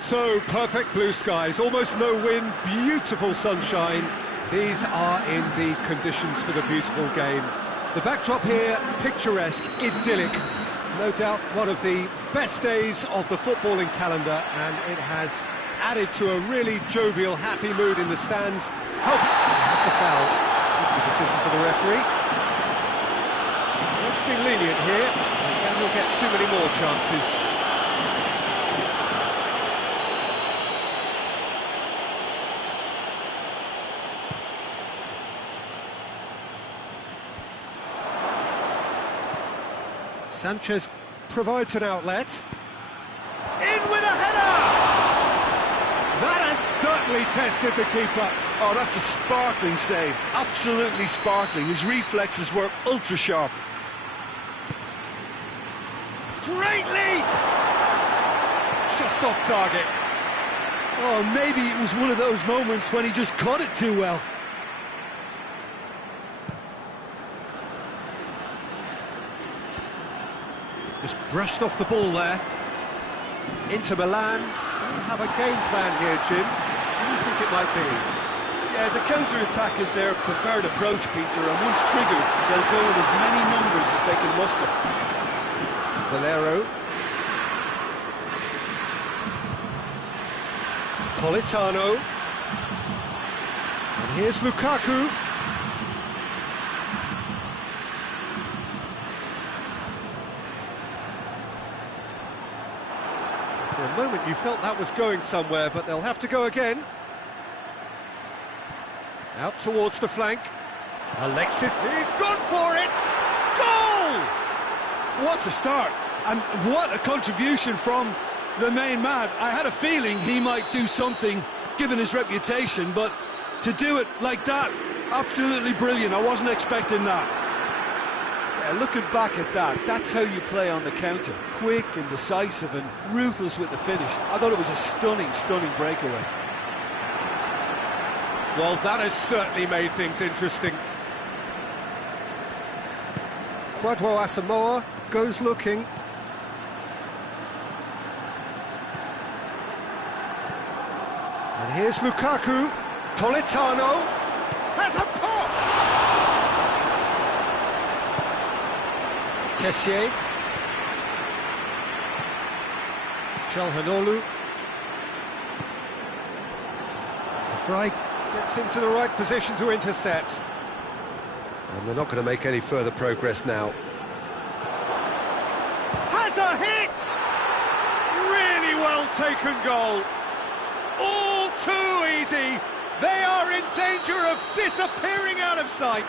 So, perfect blue skies, almost no wind, beautiful sunshine. These are indeed conditions for the beautiful game. The backdrop here, picturesque, idyllic. No doubt one of the best days of the footballing calendar, and it has added to a really jovial, happy mood in the stands. That's a foul. Simple decision for the referee. Let's be lenient here, and we'll get too many more chances. Sanchez provides an outlet. In with a header! That has certainly tested the keeper. Oh, that's a sparkling save. Absolutely sparkling. His reflexes were ultra sharp. Great leap! Just off target. Oh, maybe it was one of those moments when he just caught it too well. Just brushed off the ball there. Inter Milan will have a game plan here, Jim. What do you think it might be? Yeah, the counter-attack is their preferred approach, Peter, and once triggered, they'll go in as many numbers as they can muster. Valero. Politano. And here's Lukaku. For a moment you felt that was going somewhere, but they'll have to go again. Out towards the flank. Alexis, he's gone for it! Goal! What a start, and what a contribution from the main man. I had a feeling he might do something, given his reputation, but to do it like that, absolutely brilliant. I wasn't expecting that. Yeah, looking back at that, that's how you play on the counter. Quick and decisive and ruthless with the finish. I thought it was a stunning, stunning breakaway. Well, that has certainly made things interesting. Kwadwo Asamoah goes looking. And here's Lukaku. Politano has a pop! Kessié. Çalhanoğlu. The Fry gets into the right position to intercept. And they're not going to make any further progress now. Has a hit! Really well taken goal. All too easy. They are in danger of disappearing out of sight.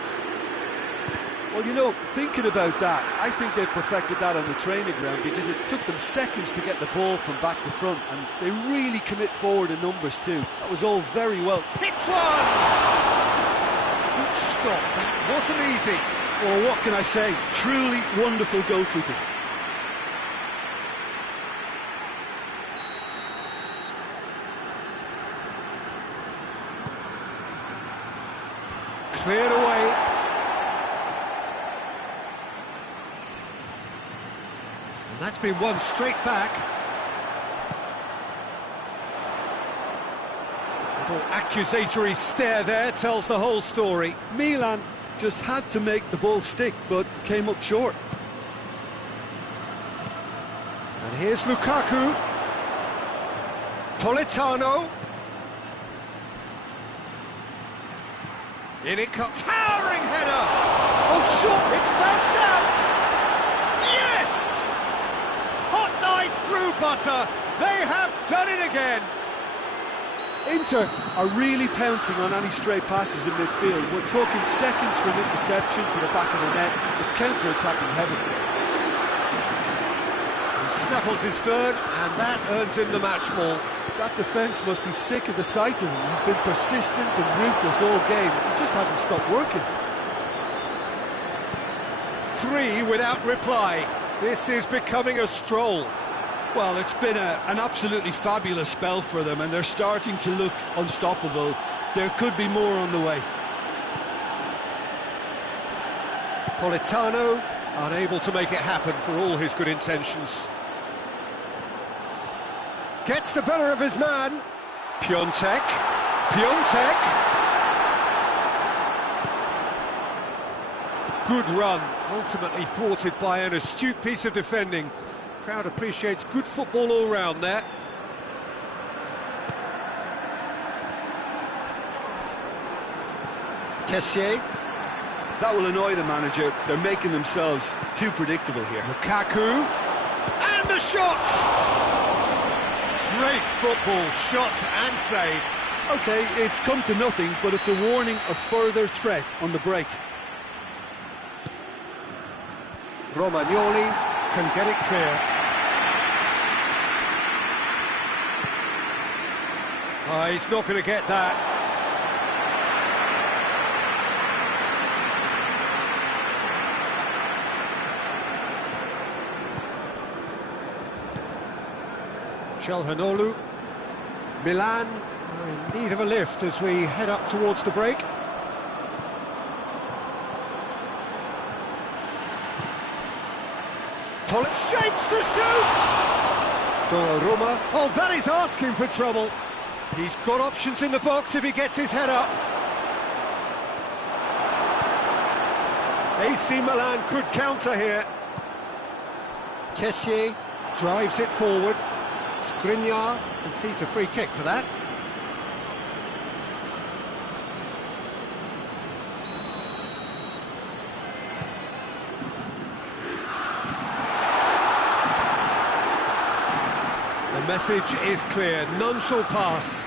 Well, you know, thinking about that, I think they perfected that on the training ground because it took them seconds to get the ball from back to front, and they really commit forward in numbers too. That was all very well. Hits one! Good stop, that wasn't easy. Well, what can I say? Truly wonderful goalkeeping. Cleared away. And that's been won straight back. Little accusatory stare there tells the whole story. Milan just had to make the ball stick, but came up short. And here's Lukaku. Politano. In it comes, towering header! Oh, short, it's bounced out! Yes! Hot knife through butter, they have done it again! Inter are really pouncing on any stray passes in midfield. We're talking seconds from interception to the back of the net. It's counter-attacking heaven. He snaffles his third, and that earns him the match ball. That defence must be sick of the sight of him. He's been persistent and ruthless all game. He just hasn't stopped working. 3 without reply. This is becoming a stroll. Well, it's been an absolutely fabulous spell for them, and they're starting to look unstoppable. There could be more on the way. Politano unable to make it happen for all his good intentions. Gets the better of his man. Piontek. Good run, ultimately thwarted by an astute piece of defending. Crowd appreciates good football all round there. Kessié. That will annoy the manager. They're making themselves too predictable here. Lukaku. And the shot! Great football, shot and save. Okay, it's come to nothing, but it's a warning of further threat on the break. Romagnoli can get it clear. Oh, he's not going to get that. Calhanoglu. Milan are in need of a lift as we head up towards the break. Pollock shapes to shoot! Donnarumma. Oh, that is asking for trouble. He's got options in the box if he gets his head up. AC Milan could counter here. Kessié drives it forward. Skriniar concedes a free kick for that. The message is clear, none shall pass.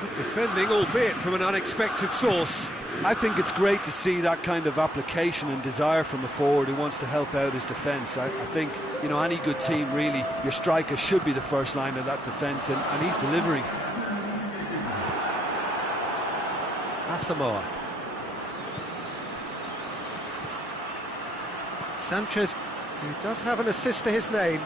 Good defending, albeit from an unexpected source. I think it's great to see that kind of application and desire from a forward who wants to help out his defence. I think, you know, any good team, really, your striker should be the first line of that defence, and he's delivering. Asamoah. Sanchez, who does have an assist to his name.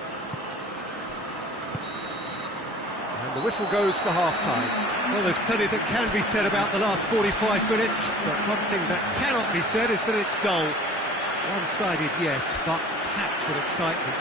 And the whistle goes for half-time. Well, there's plenty that can be said about the last 45 minutes, but one thing that cannot be said is that it's dull. It's one-sided, yes, but packed with excitement.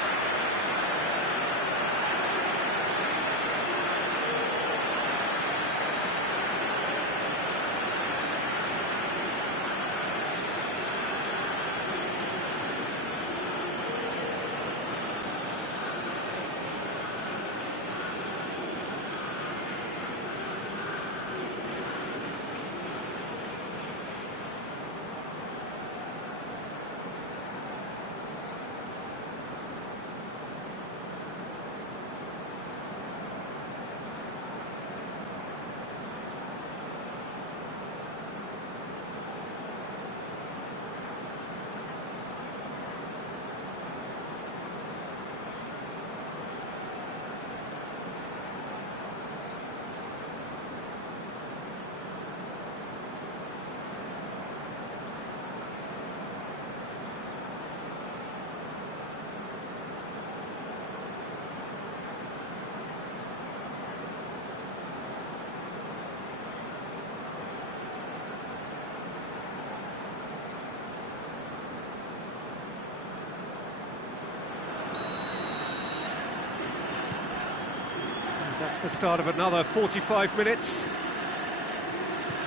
That's the start of another 45 minutes.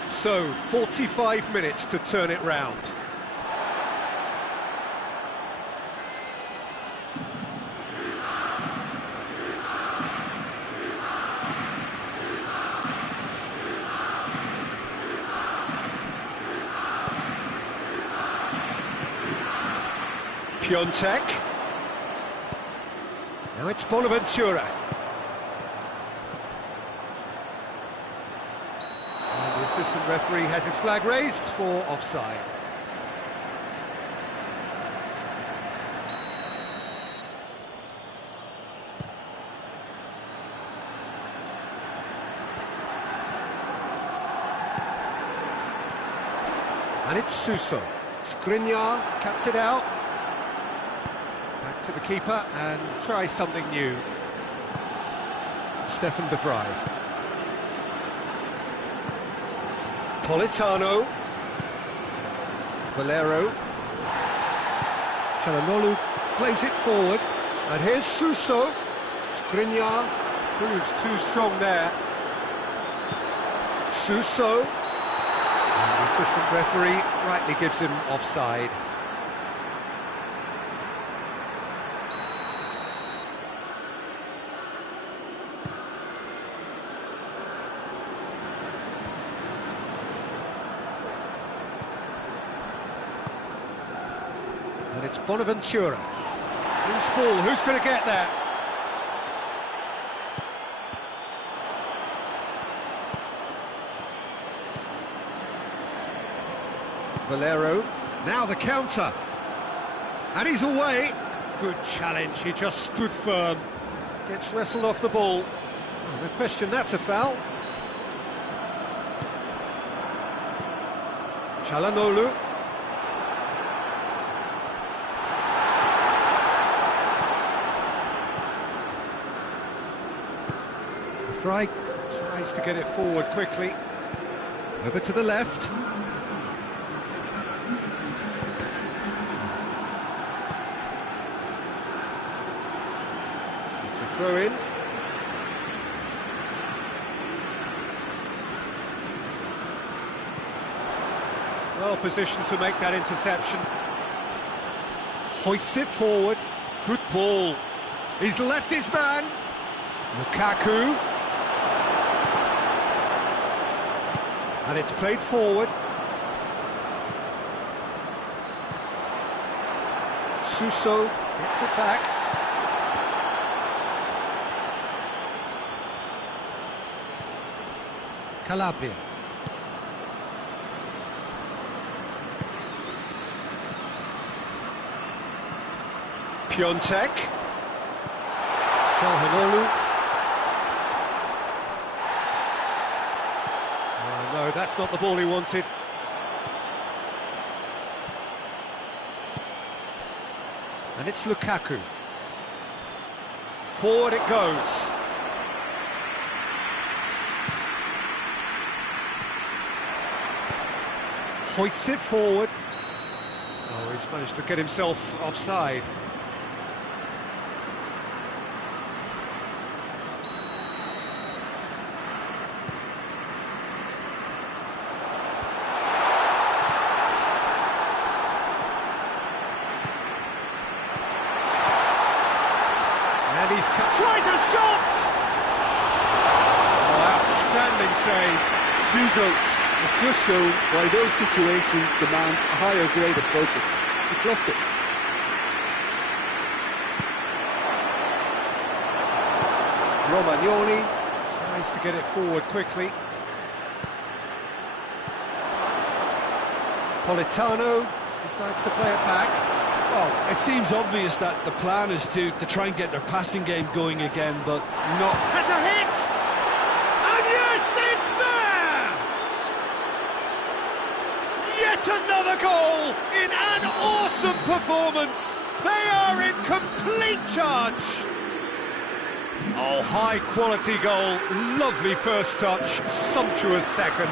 So, 45 minutes to turn it round. Piontek. Now it's Bonaventura. And the assistant referee has his flag raised for offside. And it's Suso. Skriniar cuts it out. Back to the keeper and try something new. Stefan de Vrij. Politano. Valero. Calhanoglu plays it forward. And here's Suso. Skriniar. proves too strong there. Suso. And the assistant referee rightly gives him offside. And it's Bonaventura. Loose ball, who's going to get there? Valero, now the counter. And he's away. Good challenge, he just stood firm. Gets wrestled off the ball. Oh, no question, that's a foul. Çalhanoğlu. Fry tries to get it forward quickly. Over to the left. It's a throw in. Well positioned to make that interception. Hoists it forward. Good ball. He's left his man. Lukaku. And it's played forward. Suso gets it back. Calabria. Piontek. Çalhanoğlu. No, that's not the ball he wanted. And it's Lukaku. Forward it goes. Hoists it forward. Oh, he's managed to get himself offside. And he's tries a shot! Oh, outstanding save. Suso has just shown why those situations demand a higher grade of focus. He fluffed it. Romagnoli tries to get it forward quickly. Politano decides to play it back. Well, it seems obvious that the plan is to try and get their passing game going again, but not... Has a hit! And yes, it's there! Yet another goal in an awesome performance! They are in complete charge! Oh, high-quality goal, lovely first touch, sumptuous second.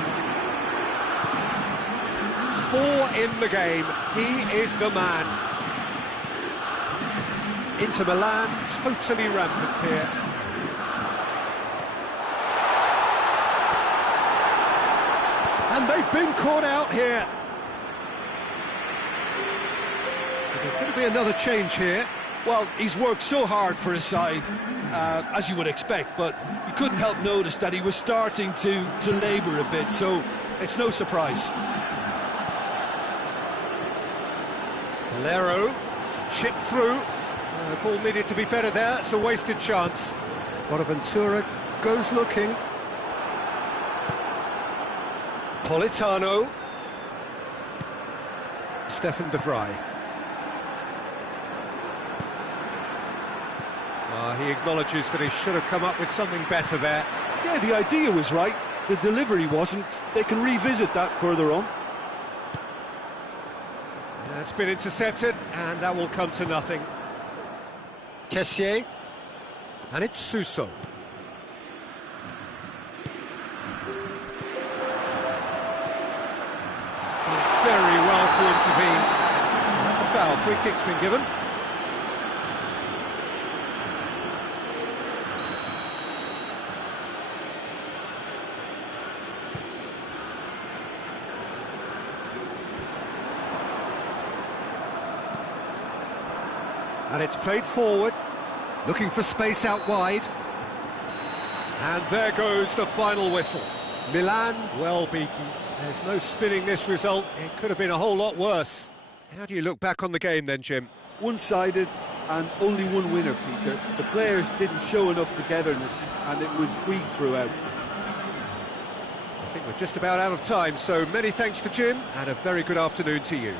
4 in the game, he is the man. Inter Milan, totally rampant here. And they've been caught out here. But there's going to be another change here. Well, he's worked so hard for his side, as you would expect, but you couldn't help notice that he was starting to labour a bit, so it's no surprise. Valero, chipped through. Ball needed to be better there, it's a wasted chance. Bonaventura goes looking. Politano. Stefan de Vrij. He acknowledges that he should have come up with something better there. Yeah, the idea was right, the delivery wasn't. They can revisit that further on. It's been intercepted, and that will come to nothing. Kessié, and it's Suso. Very well to intervene. That's a foul, free kick's been given. And it's played forward, looking for space out wide. And there goes the final whistle. Milan, well beaten. There's no spinning this result. It could have been a whole lot worse. How do you look back on the game then, Jim? One-sided and only one winner, Peter. The players didn't show enough togetherness and it was weak throughout. I think we're just about out of time, so many thanks to Jim and a very good afternoon to you.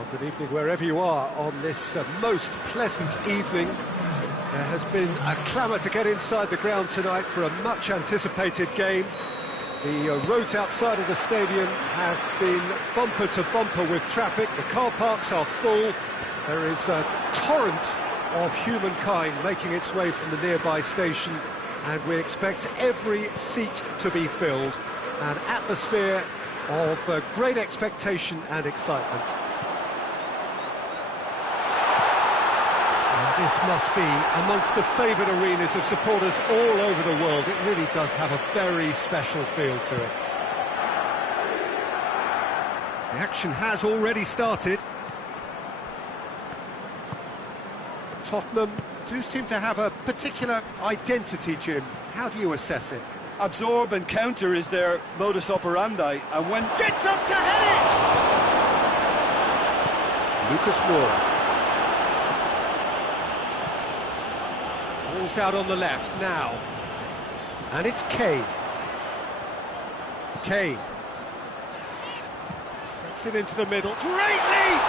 Well, good evening wherever you are on this most pleasant evening. There has been a clamour to get inside the ground tonight for a much-anticipated game. The roads outside of the stadium have been bumper to bumper with traffic. The car parks are full. There is a torrent of humankind making its way from the nearby station, and we expect every seat to be filled. An atmosphere of great expectation and excitement. This must be amongst the favoured arenas of supporters all over the world. It really does have a very special feel to it. The action has already started. Tottenham do seem to have a particular identity, Jim. How do you assess it? Absorb and counter is their modus operandi, and when... Gets up to head it! Lucas Moura. Ball's out on the left now. And it's Kane. Kane. Gets it into the middle. Great leap!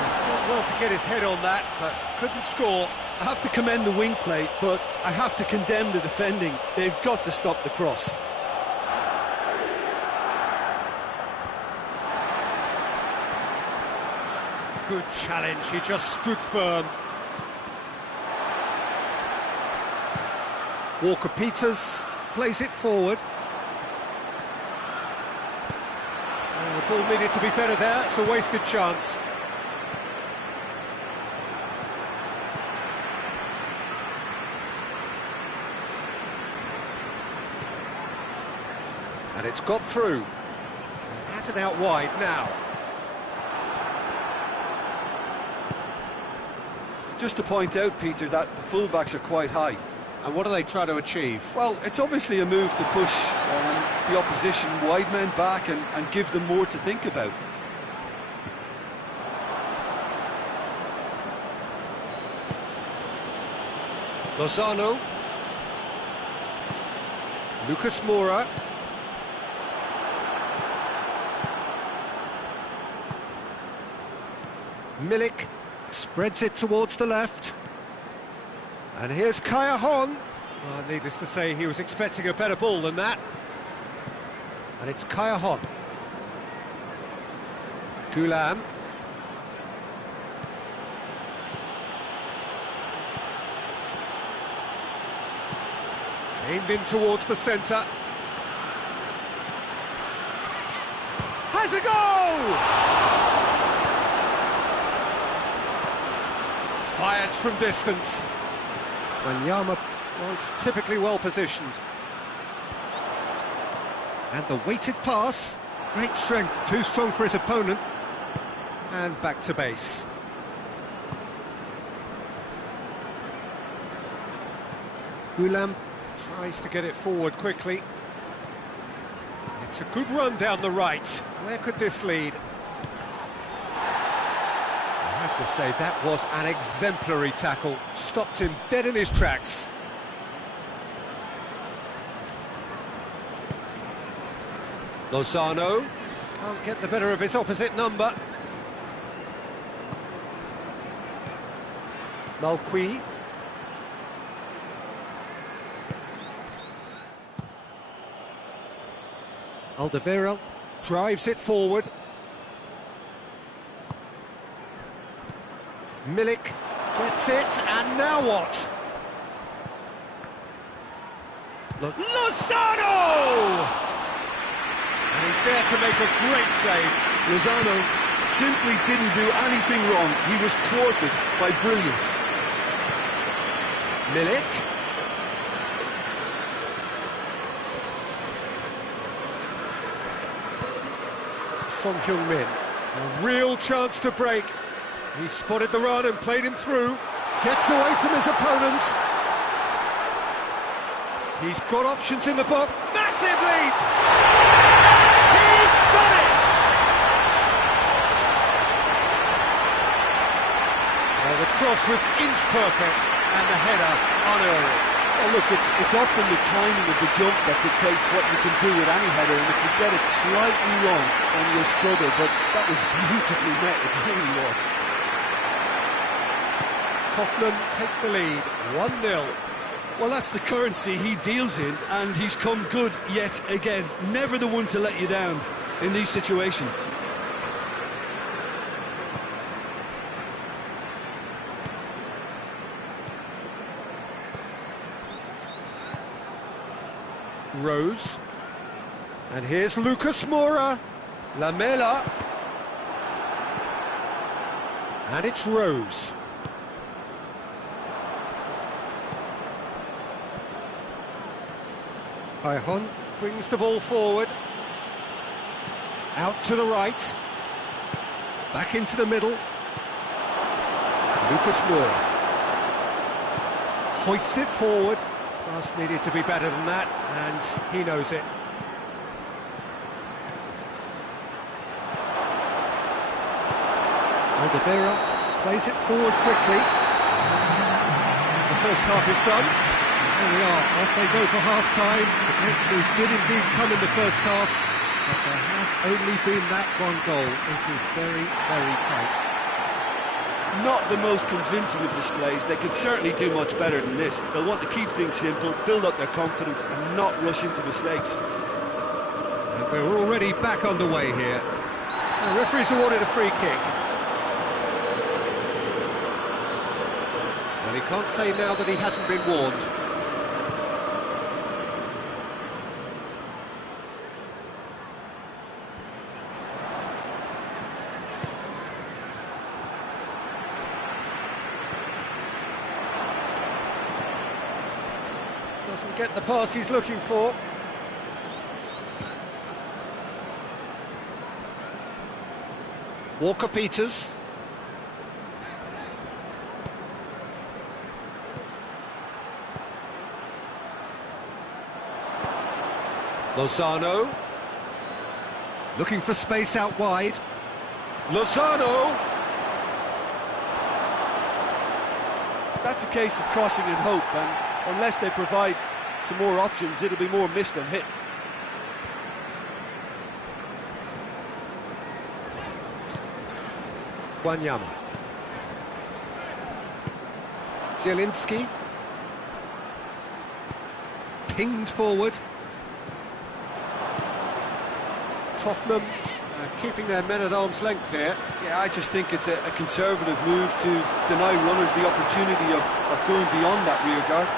He's done well to get his head on that, but couldn't score. I have to commend the wing play, but I have to condemn the defending. They've got to stop the cross. Good challenge, he just stood firm. Walker-Peters plays it forward. Oh, the ball needed to be better there, it's a wasted chance. And it's got through. Has it out wide now. Just to point out, Peter, that the fullbacks are quite high. And what do they try to achieve? Well, it's obviously a move to push the opposition wide men back and give them more to think about. Lozano. Lucas Moura. Milik spreads it towards the left. And here's Kaya Hon. Well, needless to say, he was expecting a better ball than that. And it's Kaya Hon. Gulam. Aimed in towards the centre. Has a goal! Fires from distance. Wanyama was typically well positioned. And the weighted pass. Great strength, too strong for his opponent. And back to base. Gulam tries to get it forward quickly. It's a good run down the right. Where could this lead? I have to say, that was an exemplary tackle. Stopped him dead in his tracks. Lozano can't get the better of his opposite number. Malqui. Alderweireld drives it forward. Milik gets it, and now what? Lozano! And he's there to make a great save. Lozano simply didn't do anything wrong. He was thwarted by brilliance. Milik. Son Heung-min. A real chance to break. He spotted the run and played him through. Gets away from his opponent. He's got options in the box. Massive leap! He's done it! Well, the cross was inch perfect and the header unerring. Well, look, it's often the timing of the jump that dictates what you can do with any header, and if you get it slightly wrong, then you'll struggle, but that was beautifully met, it really was. Tottenham take the lead, 1-0. Well, that's the currency he deals in, and he's come good yet again. Never the one to let you down in these situations. Rose. And here's Lucas Moura. Lamela. And it's Rose. Cajon brings the ball forward. Out to the right. Back into the middle. Lucas Moura. Hoists it forward. Pass needed to be better than that, and he knows it. Oliveira plays it forward quickly. The first half is done. There we are, off they go for half-time. The victory did indeed come in the first half, but there has only been that one goal. It is very, very tight. Not the most convincing of displays. They could certainly do much better than this. They'll want to keep things simple, build up their confidence and not rush into mistakes. And we're already back underway here. The referee's awarded a free kick. Well, he can't say now that he hasn't been warned. Doesn't get the pass he's looking for. Walker-Peters. Lozano. Looking for space out wide. Lozano! That's a case of crossing in hope, and unless they provide some more options, it'll be more miss than hit. Wanyama. Zielinski. Pinged forward. Tottenham keeping their men at arm's length here. Yeah, I just think it's a conservative move to deny runners the opportunity of going beyond that rear guard.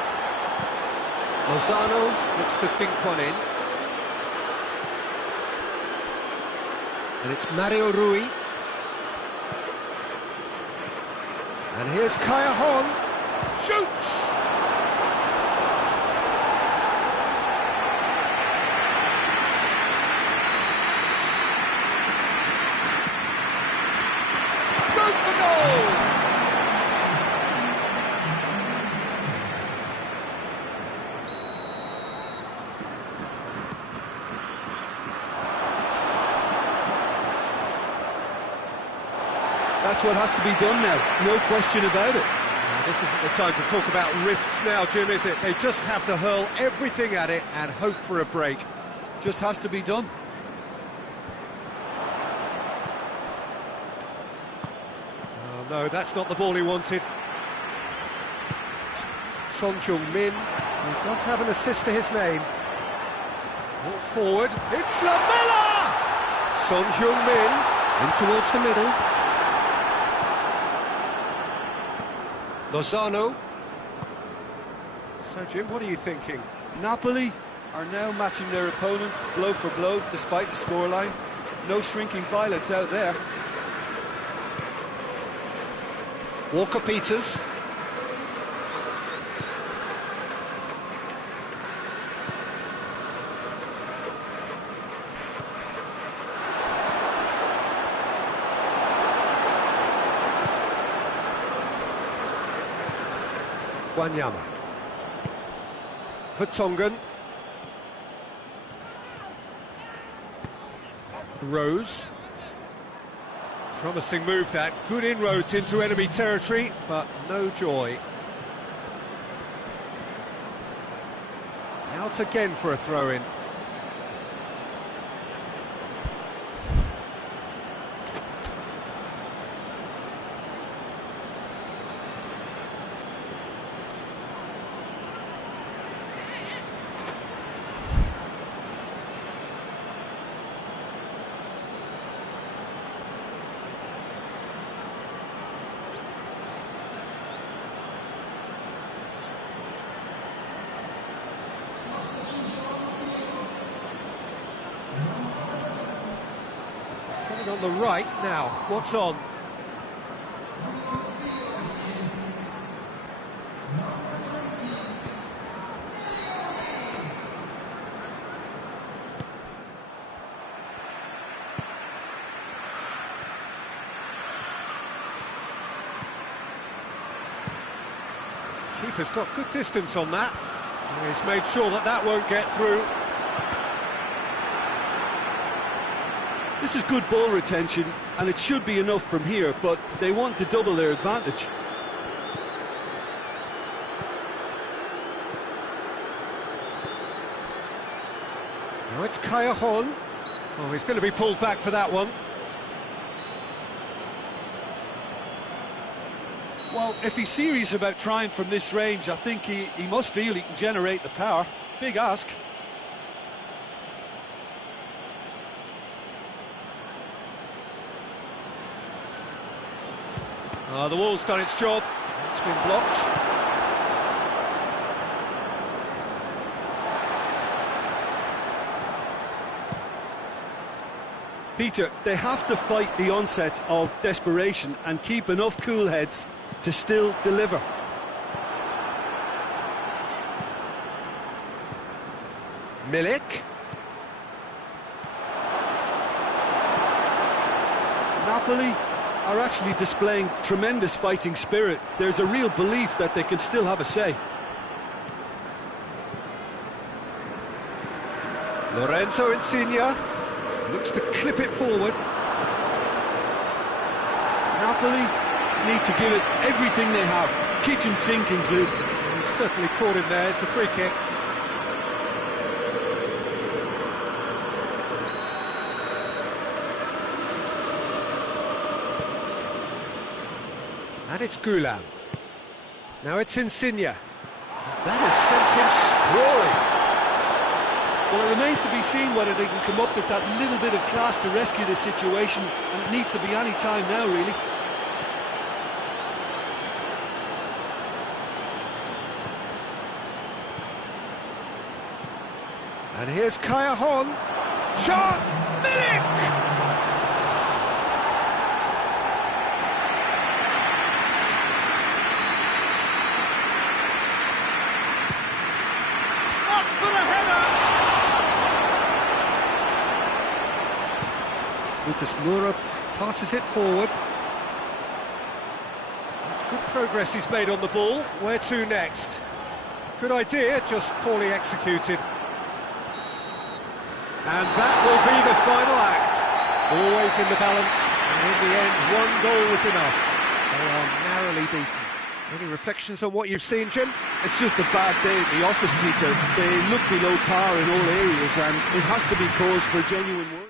Lozano looks to think one in. And it's Mario Rui. And here's Cajon. Shoots! Goes for goal! That's what has to be done now, no question about it. This isn't the time to talk about risks now, Jim, is it? They just have to hurl everything at it and hope for a break. Just has to be done. Oh, no, that's not the ball he wanted. Son Heung-min, who does have an assist to his name. Brought forward, it's Lamela! Son Heung-min in towards the middle. Lozano. So, Jim, what are you thinking? Napoli are now matching their opponents blow for blow, despite the scoreline. No shrinking violets out there. Walker-Peters. Wanyama. Vertonghen. Rose. Promising move that. Good inroads into enemy territory, but no joy. Out again for a throw-in. Coming on the right now, what's on? Keeper's got good distance on that. He's made sure that that won't get through. This is good ball retention, and it should be enough from here, but they want to double their advantage. Now it's Callejón. Oh, he's going to be pulled back for that one. Well, if he's serious about trying from this range, I think he must feel he can generate the power. Big ask. The wall's done its job. It's been blocked. Peter, they have to fight the onset of desperation and keep enough cool heads to still deliver. Milik. Napoli are actually displaying tremendous fighting spirit. There's a real belief that they can still have a say. Lorenzo Insigne looks to clip it forward. Napoli need to give it everything they have, kitchen sink included. He's certainly caught him there. It's a free kick. And it's Gulam. Now it's Insigne. That has sent him sprawling. Well, it remains to be seen whether they can come up with that little bit of class to rescue the situation, and it needs to be any time now, really. And here's Callejón. Shot! Milik! Up for the header! Lucas Moura passes it forward. That's good progress he's made on the ball. Where to next? Good idea, just poorly executed. And that will be the final act. Always in the balance, and in the end, one goal was enough. They are narrowly beaten. Any reflections on what you've seen, Jim? It's just a bad day at the office, Peter. They look below par in all areas, and it has to be cause for genuine worry.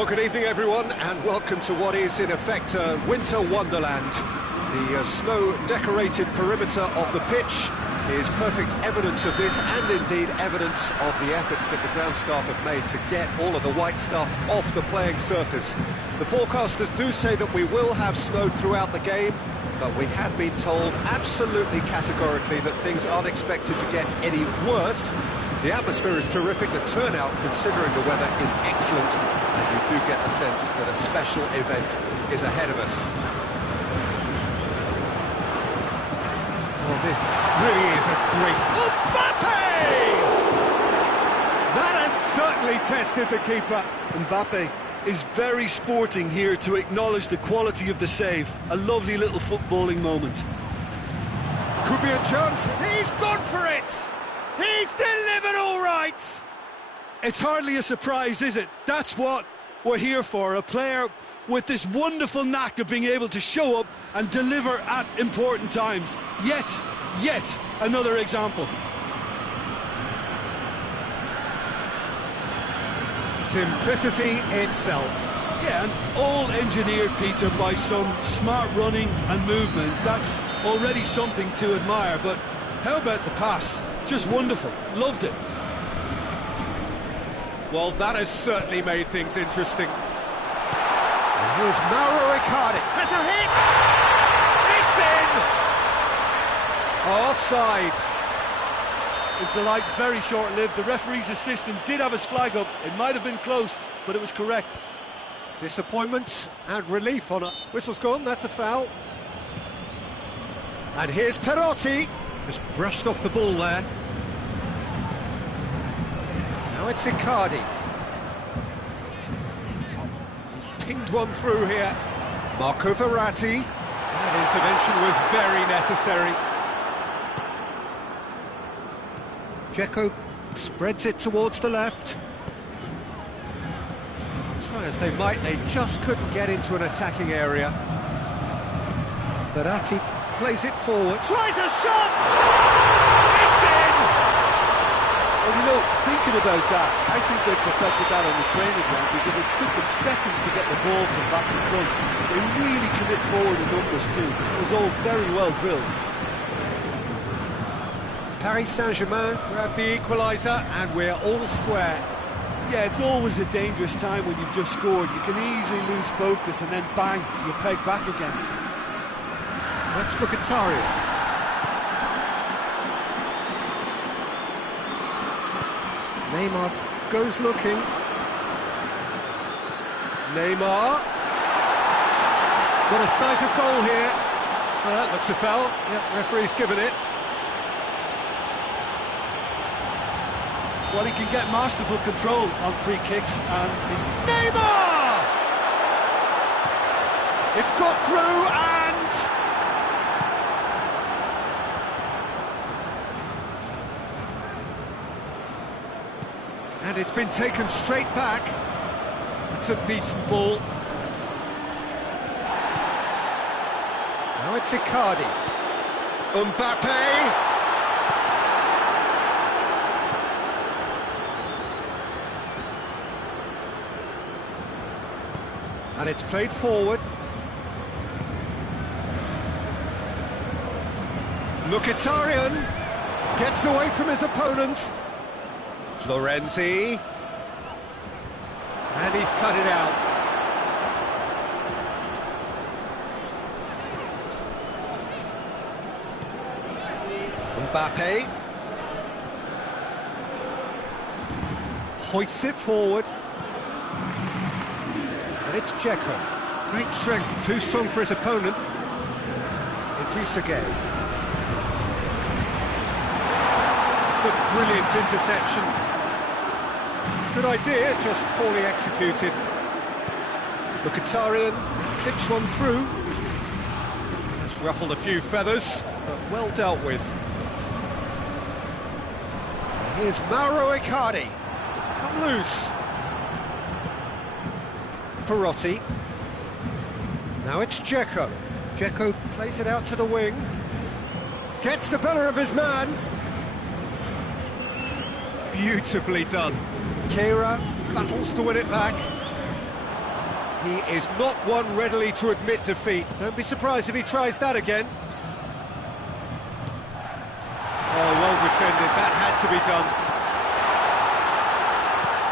Well, good evening, everyone, and welcome to what is, in effect, a winter wonderland. The snow-decorated perimeter of the pitch is perfect evidence of this, and indeed evidence of the efforts that the ground staff have made to get all of the white stuff off the playing surface. The forecasters do say that we will have snow throughout the game, but we have been told absolutely categorically that things aren't expected to get any worse. The atmosphere is terrific, the turnout, considering the weather, is excellent, and you do get the sense that a special event is ahead of us. Well, this really is a great... Mbappe! That has certainly tested the keeper. Mbappe is very sporting here to acknowledge the quality of the save. A lovely little footballing moment. Could be a chance. He's gone for it! He's delivered all right! It's hardly a surprise, is it? That's what we're here for, a player with this wonderful knack of being able to show up and deliver at important times. Yet another example. Simplicity itself. Yeah, and all engineered, Peter, by some smart running and movement. That's already something to admire, but how about the pass? Just wonderful. Loved it. Well, that has certainly made things interesting. And here's Mauro Icardi. Has a hit! It's in! Offside. His delight very short-lived. The referee's assistant did have his flag up. It might have been close, but it was correct. Disappointment and relief on it. Whistle's gone, that's a foul. And here's Perotti. Just brushed off the ball there. Now it's Icardi. He's pinged one through here. Marco Verratti. That intervention was very necessary. Dzeko spreads it towards the left. Try as they might, they just couldn't get into an attacking area. Verratti plays it forward. Tries a shot! It's in! Well, you know, thinking about that, I think they perfected that on the training ground because it took them seconds to get the ball from back to front. They really commit forward in numbers too. It was all very well drilled. Paris Saint-Germain grabbed the equaliser and we're all square. Yeah, it's always a dangerous time when you've just scored. You can easily lose focus and then bang, you're pegged back again. That's Mkhitaryan. Neymar goes looking. Neymar. What a sight of goal here. Well, that looks a foul. Yep, referee's given it. Well, he can get masterful control on free kicks, and his Neymar! It's got through, and it's been taken straight back. It's a decent ball. Now it's Icardi. Mbappe. And it's played forward. Mkhitaryan gets away from his opponent. Florenzi. And he's cut it out. Mbappe. Hoists it forward. And it's Dzeko. Great strength, too strong for his opponent. Idrissa Gueye. It's a brilliant interception. Good idea, just poorly executed. Mkhitaryan clips one through. That's ruffled a few feathers, but well dealt with. And here's Mauro Icardi. It's come loose. Perotti. Now it's Dzeko. Dzeko plays it out to the wing. Gets the better of his man. Beautifully done. Keira battles to win it back. He is not one readily to admit defeat. Don't be surprised if he tries that again. Oh, well defended. That had to be done.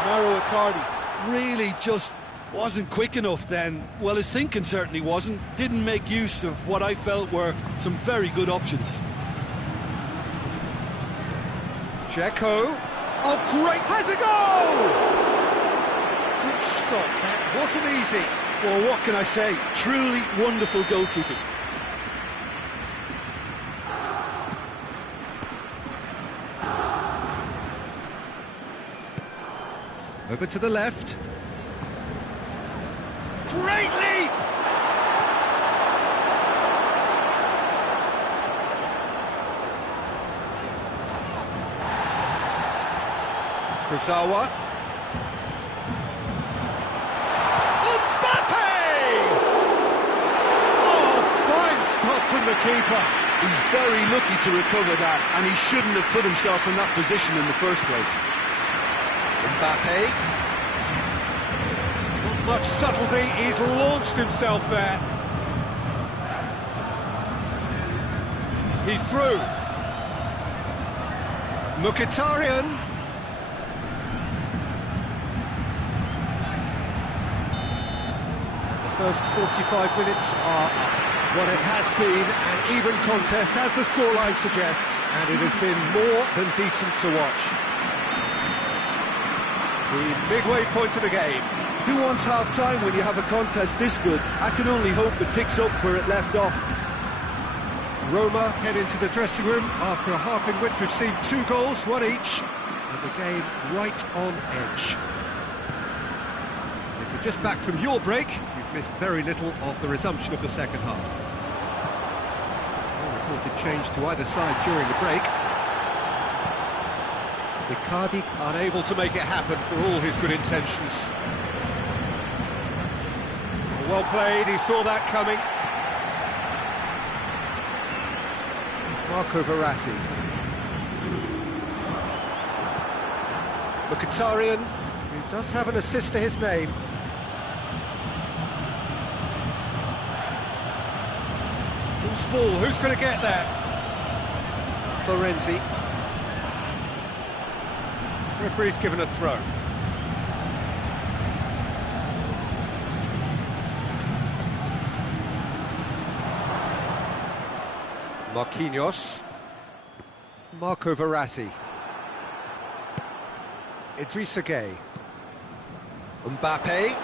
Mauro Icardi. Really just wasn't quick enough then. Well, his thinking certainly wasn't. Didn't make use of what I felt were some very good options. Dzeko. Oh, great! Has a goal! Good stop. That wasn't easy. Well, what can I say? Truly wonderful goalkeeping. Over to the left. Great leap! Kurzawa. Mbappe! Oh, fine stop from the keeper. He's very lucky to recover that, and he shouldn't have put himself in that position in the first place. Mbappe. Not much subtlety, he's launched himself there. He's through. Mkhitaryan. The first 45 minutes are up. What it has been an even contest, as the scoreline suggests, and it has been more than decent to watch. The midway point of the game. Who wants half-time when you have a contest this good? I can only hope it picks up where it left off. Roma head into the dressing room after a half in which we've seen 2 goals, 1 each, and the game right on edge. If you're just back from your break, you've missed very little of the resumption of the second half. No reported change to either side during the break. Icardi unable to make it happen for all his good intentions. Well played, he saw that coming. Marco Verratti. Mkhitaryan, who does have an assist to his name. Who's ball? Who's going to get there? Florenzi. Referee's given a throw. Marquinhos. Marco Verratti. Idrissa Gueye. Mbappe.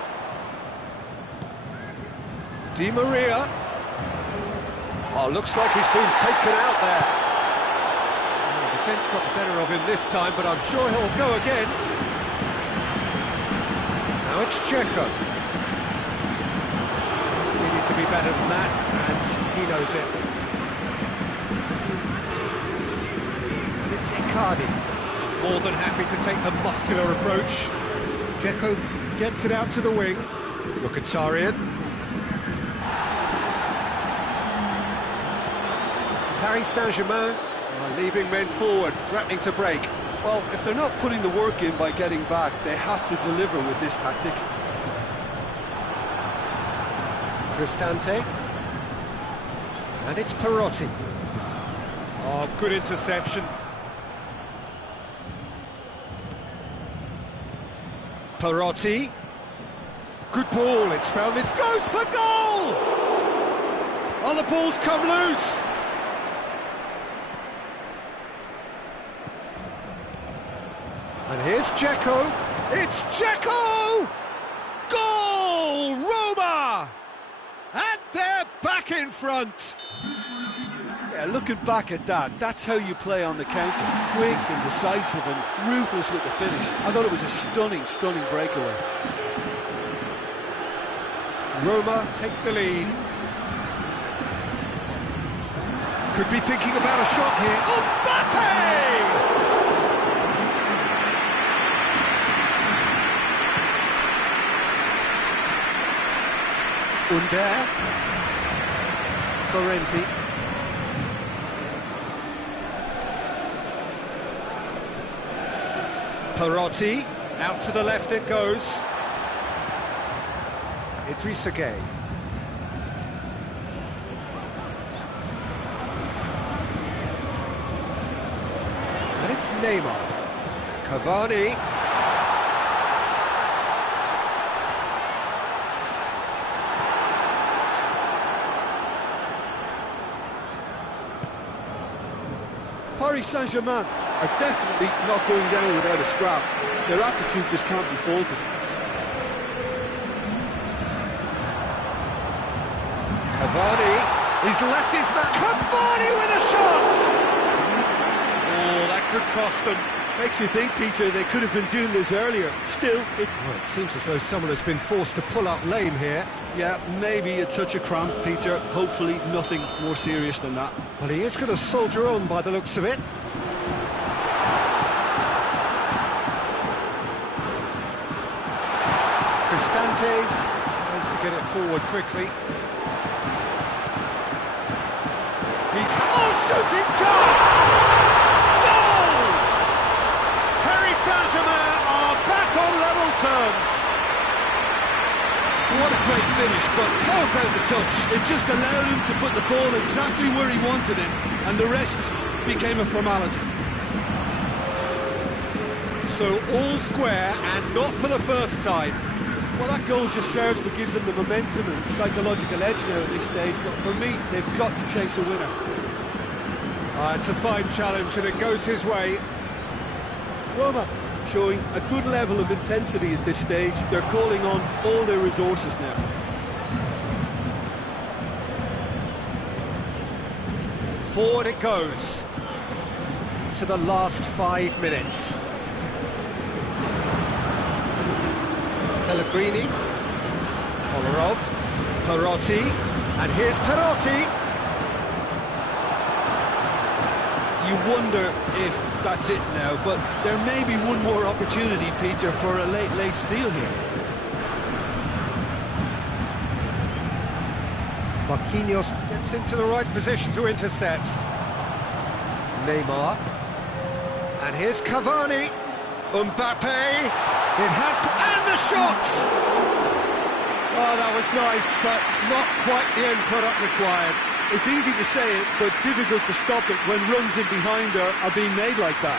Di Maria. Oh, looks like he's been taken out there. The defence got the better of him this time, but I'm sure he'll go again. Now it's Dzeko. He's needed to be better than that, and he knows it. And it's Icardi. More than happy to take the muscular approach. Dzeko gets it out to the wing. Mkhitaryan. Paris Saint-Germain are leaving men forward, threatening to break. Well, if they're not putting the work in by getting back, they have to deliver with this tactic. Cristante. And it's Perotti. Oh, good interception. Perotti. Good ball, it's found, this goes for goal! Oh, the ball's come loose! And here's Dzeko. It's Dzeko! Goal! Roma! And they're back in front. Yeah, looking back at that, that's how you play on the counter. Quick and decisive and ruthless with the finish. I thought it was a stunning, stunning breakaway. Roma take the lead. Could be thinking about a shot here. Mbappe! Under. Florenzi. Perotti. Out to the left it goes. Idrissa Gueye. And it's Neymar. Cavani. Paris Saint-Germain are definitely not going down without a scrap. Their attitude just can't be faulted. Cavani. He's left his man. Cavani with a shot! Oh, that could cost them. Makes you think, Peter, they could have been doing this earlier. Still, Well, it seems as though someone has been forced to pull up lame here. yeah, maybe a touch of cramp, Peter. Hopefully nothing more serious than that. Well, he is going to soldier on by the looks of it. Cristante tries to get it forward quickly. He's... Oh, shooting chance! Goal! Paris Saint-Germain are back on level terms. What a great finish, but how about the touch? It just allowed him to put the ball exactly where he wanted it, and the rest became a formality. So all square, and not for the first time. Well, that goal just serves to give them the momentum and psychological edge now at this stage, but for me, they've got to chase a winner. It's a fine challenge, and it goes his way. Roma showing a good level of intensity at this stage. They're calling on all their resources now. Forward it goes. To the last 5 minutes. Pellegrini. Kolarov. Perotti. And here's Perotti. You wonder if that's it now, but there may be one more opportunity, Peter, for a late steal here. Marquinhos gets into the right position to intercept. Neymar. And here's Cavani. Mbappe. It has... And the shot! Oh, that was nice, but not quite the end product required. It's easy to say it, but difficult to stop it when runs in behind her are being made like that.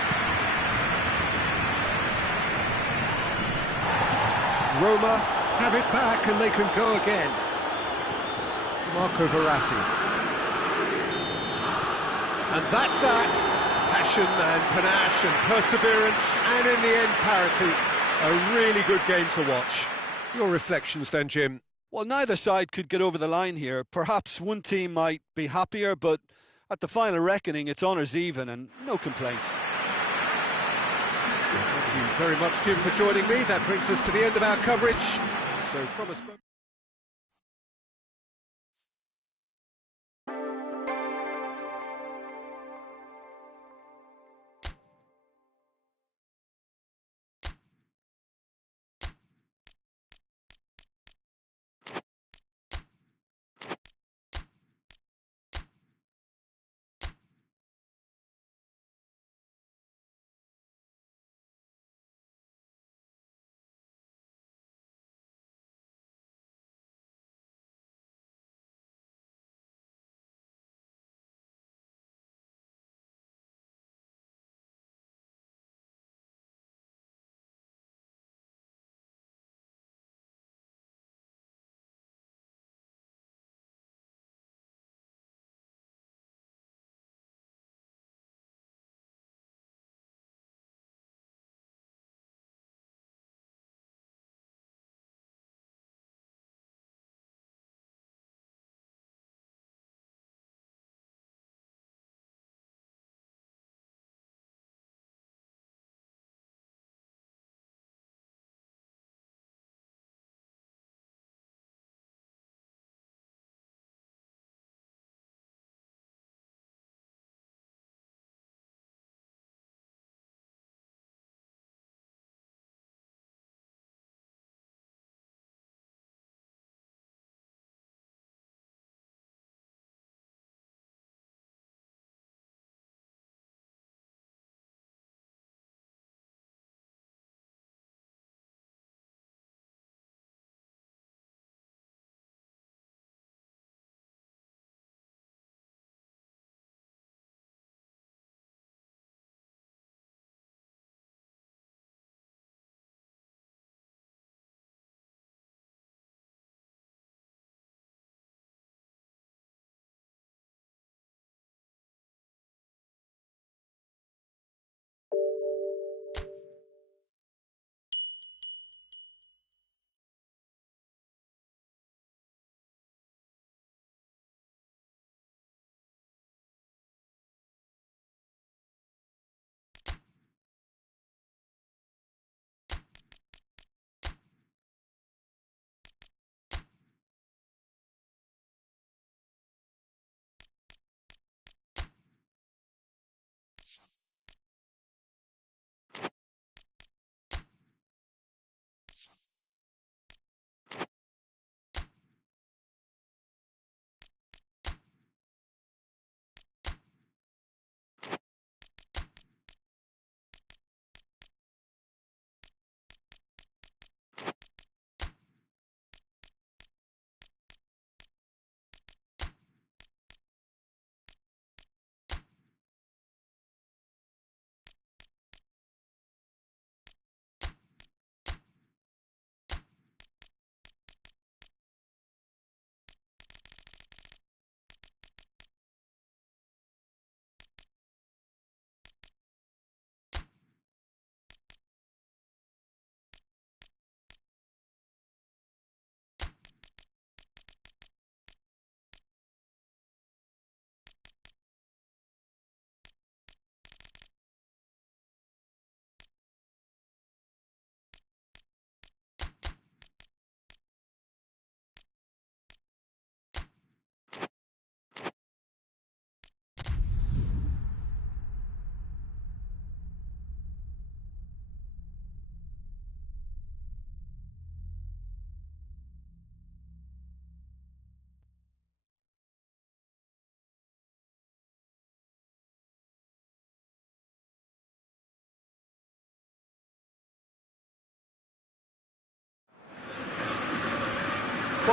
Roma have it back and they can go again. Marco Verratti. And that's that. Passion and panache and perseverance, and in the end, parity. A really good game to watch. Your reflections then, Jim? Well, neither side could get over the line here. Perhaps one team might be happier, but at the final reckoning, it's honours even and no complaints. Thank you very much, Jim, for joining me. That brings us to the end of our coverage. So from us...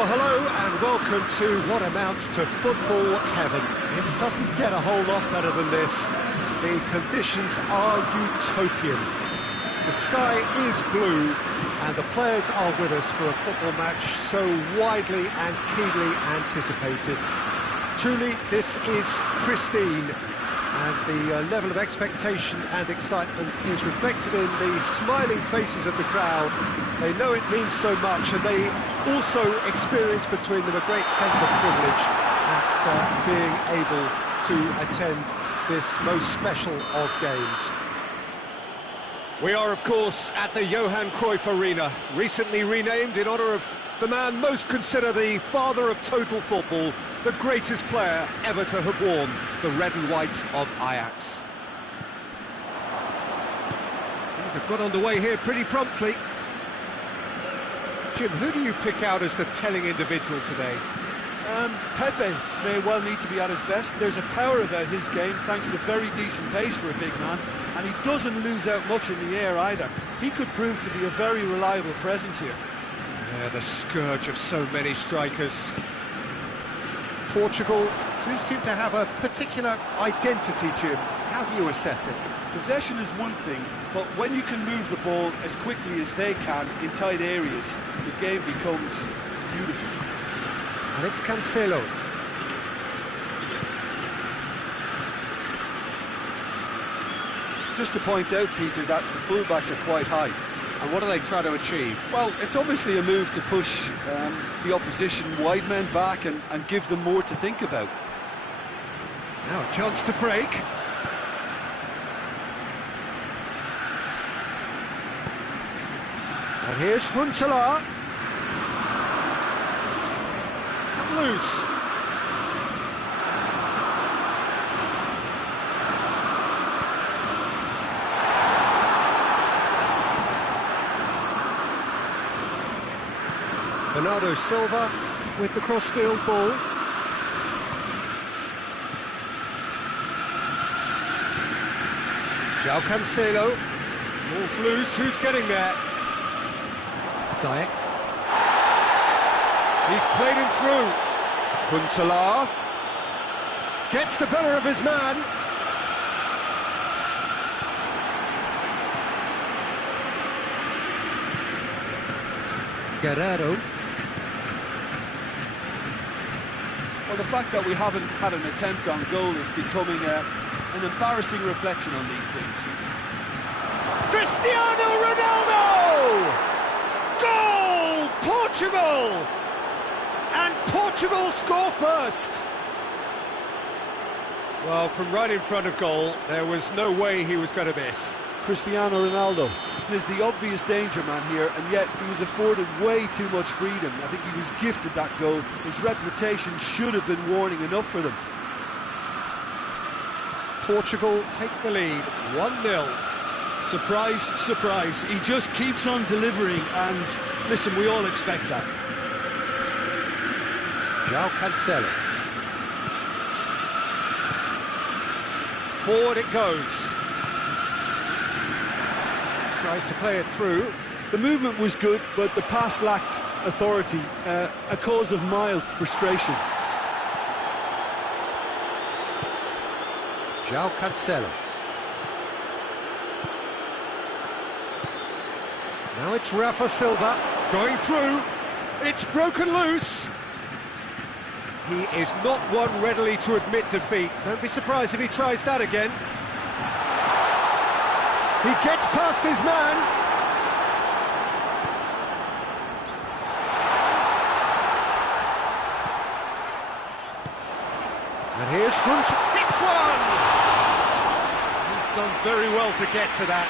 Well, hello and welcome to what amounts to football heaven. It doesn't get a whole lot better than this. The conditions are utopian. The sky is blue and the players are with us for a football match so widely and keenly anticipated. Truly, this is pristine, and the level of expectation and excitement is reflected in the smiling faces of the crowd. They know it means so much, and they also experience between them a great sense of privilege at being able to attend this most special of games. We are, of course, at the Johan Cruyff Arena, recently renamed in honour of the man most considered the father of total football, the greatest player ever to have worn the red and white of Ajax. Things have got underway here pretty promptly. Jim, who do you pick out as the telling individual today? Pepe may well need to be at his best. There's a power about his game, thanks to very decent pace for a big man, and he doesn't lose out much in the air either. He could prove to be a very reliable presence here. Yeah, the scourge of so many strikers. Portugal do seem to have a particular identity, Jim. How do you assess it? Possession is one thing, but when you can move the ball as quickly as they can in tight areas, the game becomes beautiful. And it's Cancelo. Just to point out, Peter, that the fullbacks are quite high. And what do they try to achieve? Well, it's obviously a move to push the opposition wide men back and give them more to think about. Now a chance to break. And here's Huntelaar. It's come loose. Bernardo Silva with the crossfield ball. João Cancelo. Ball's loose, who's getting there? Ziyech. He's played him through. Huntelaar gets the better of his man. Guerrero. Well, the fact that we haven't had an attempt on goal is becoming an embarrassing reflection on these teams. Cristiano Ronaldo! Goal! Portugal! And Portugal score first! Well, from right in front of goal, there was no way he was going to miss. Cristiano Ronaldo is the obvious danger man here, and yet he was afforded way too much freedom. I think he was gifted that goal. His reputation should have been warning enough for them. Portugal take the lead, 1-0. Surprise, surprise. He just keeps on delivering, and listen, we all expect that. João Cancelo. Forward it goes. Tried to play it through. The movement was good, but the pass lacked authority, a cause of mild frustration. João Cancelo. Now it's Rafa Silva going through. It's broken loose. He is not one readily to admit defeat. Don't be surprised if he tries that again. He gets past his man. And here's Hunt. Hits one! He's done very well to get to that.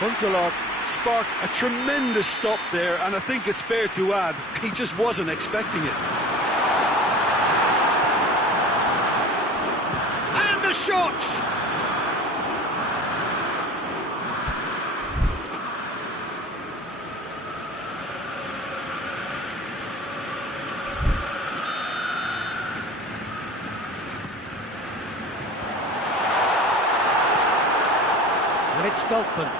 Huntelaar sparked a tremendous stop there, and I think it's fair to add, he just wasn't expecting it. And the shot! And it's Veltman.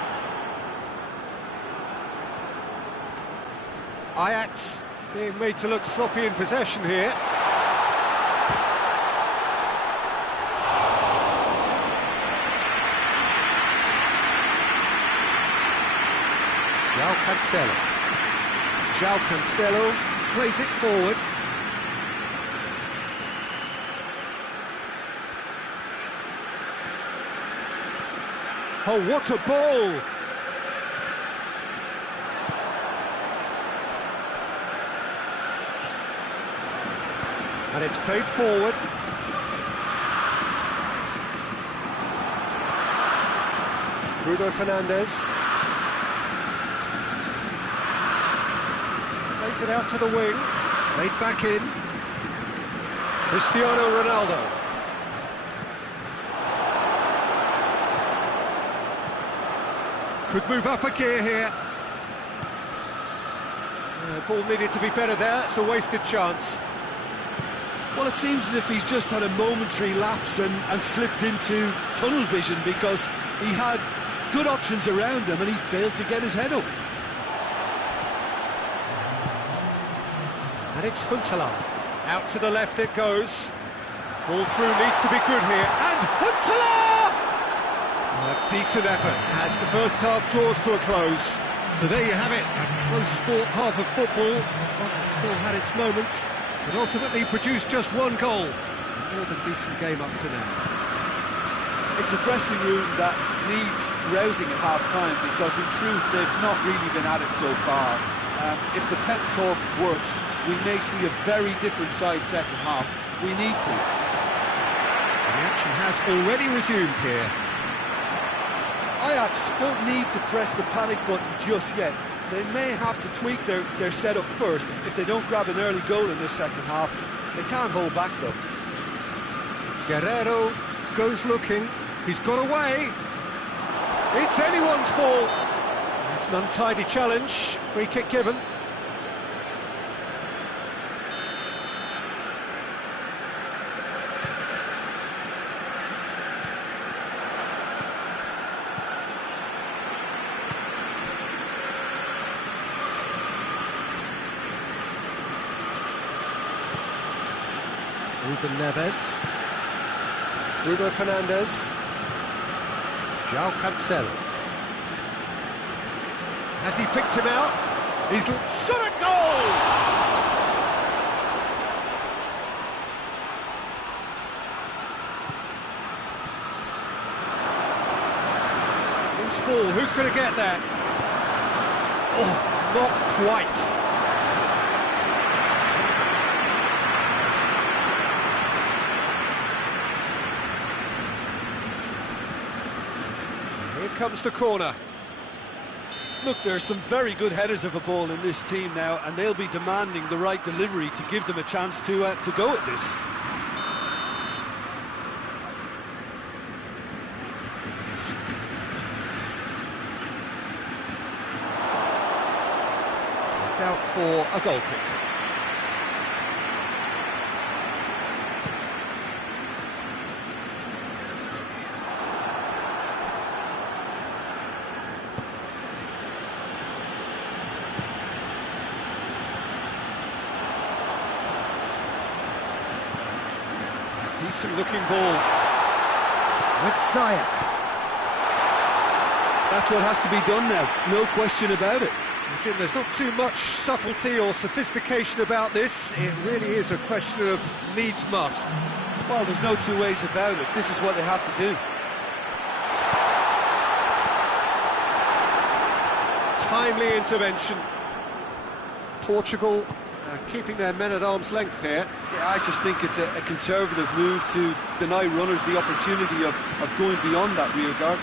Ajax Being made to look sloppy in possession here. João Cancelo plays it forward. Oh, what a ball! And it's played forward. Bruno Fernandes. Plays it out to the wing. Played back in. Cristiano Ronaldo. Could move up a gear here. Ball needed to be better there. It's a wasted chance. Well, it seems as if he's just had a momentary lapse and slipped into tunnel vision, because he had good options around him and he failed to get his head up. And it's Huntelaar. Out to the left it goes. Ball through needs to be good here. And Huntelaar! A decent effort as the first half draws to a close. So there you have it, a close-fought half of football. Still had its moments, but ultimately produced just one goal. A more than decent game up to now. It's a dressing room that needs rousing at half-time, because in truth they've not really been at it so far. If the pep talk works, we may see a very different side second half. We need to. And the action has already resumed here. Ajax don't need to press the panic button just yet. They may have to tweak their setup first. If they don't grab an early goal in this second half, they can't hold back though. Guerrero goes looking. He's got away. It's anyone's ball. It's an untidy challenge. Free kick given. Ruben Neves. Bruno Fernandes. João Cancelo. Has he picked him out? He's shot a goal! Loose ball, who's going to get that? Oh, not quite. Here comes the corner. Look, there are some very good headers of a ball in this team now, and they'll be demanding the right delivery to give them a chance to go at this. It's out for a goal kick. Decent looking ball with Ziyech. That's what has to be done now, no question about it. Jim, there's not too much subtlety or sophistication about this. It really is a question of needs must. Well, there's no two ways about it. This is what they have to do. Timely intervention. Portugal keeping their men at arm's length here. Yeah, I just think it's a conservative move to deny runners the opportunity of going beyond that rear guard.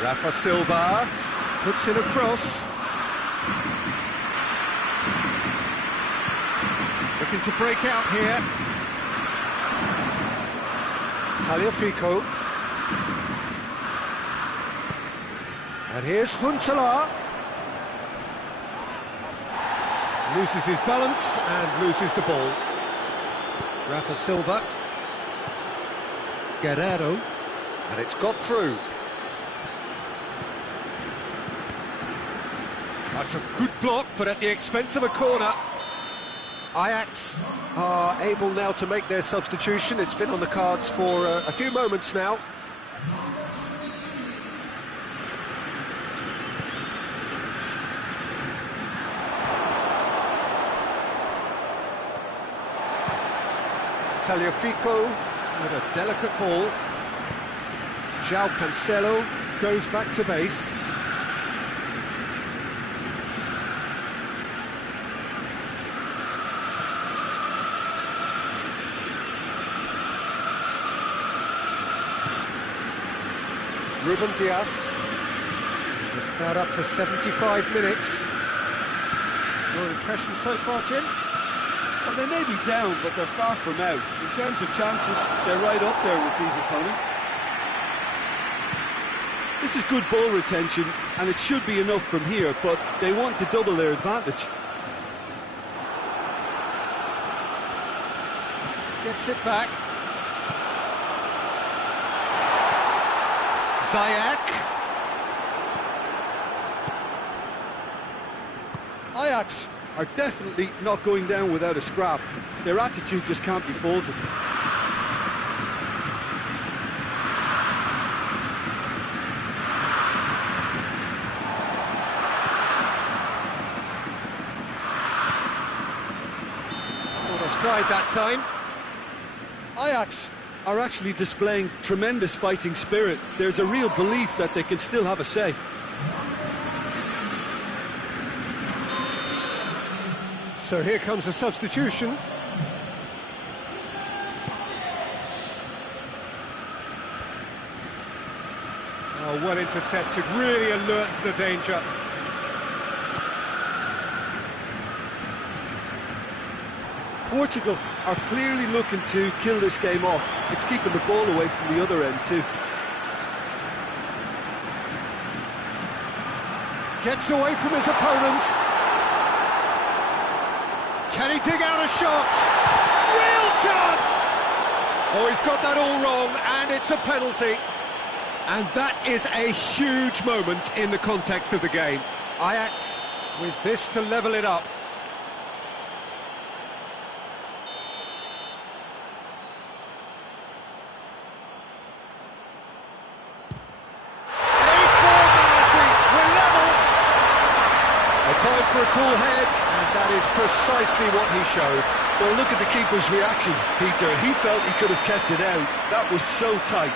Rafa Silva puts in a cross. Looking to break out here. Tagliafico. And here's Huntelaar. Loses his balance and loses the ball. Rafa Silva. Guerrero. And it's got through. That's a good block, but at the expense of a corner. Ajax are able now to make their substitution. It's been on the cards for a few moments now. Tagliafico with a delicate ball. João Cancelo goes back to base. Ruben Dias, just about up to 75 minutes. Your impression so far, Jim? Well, they may be down, but they're far from out. In terms of chances, they're right up there with these opponents. This is good ball retention, and it should be enough from here, but they want to double their advantage. Gets it back. Ziyech. Ajax are definitely not going down without a scrap. Their attitude just can't be faulted. Not offside that time. Ajax are actually displaying tremendous fighting spirit. There's a real belief that they can still have a say. So here comes a substitution. Oh, well intercepted, really alert to the danger. Portugal are clearly looking to kill this game off. It's keeping the ball away from the other end too. Gets away from his opponent. Can he dig out a shot? Real chance! Oh, he's got that all wrong, and it's a penalty. And that is a huge moment in the context of the game. Ajax with this to level it up. Time for a cool head, and that is precisely what he showed. Well, look at the keeper's reaction, Peter. He felt he could have kept it out. That was so tight.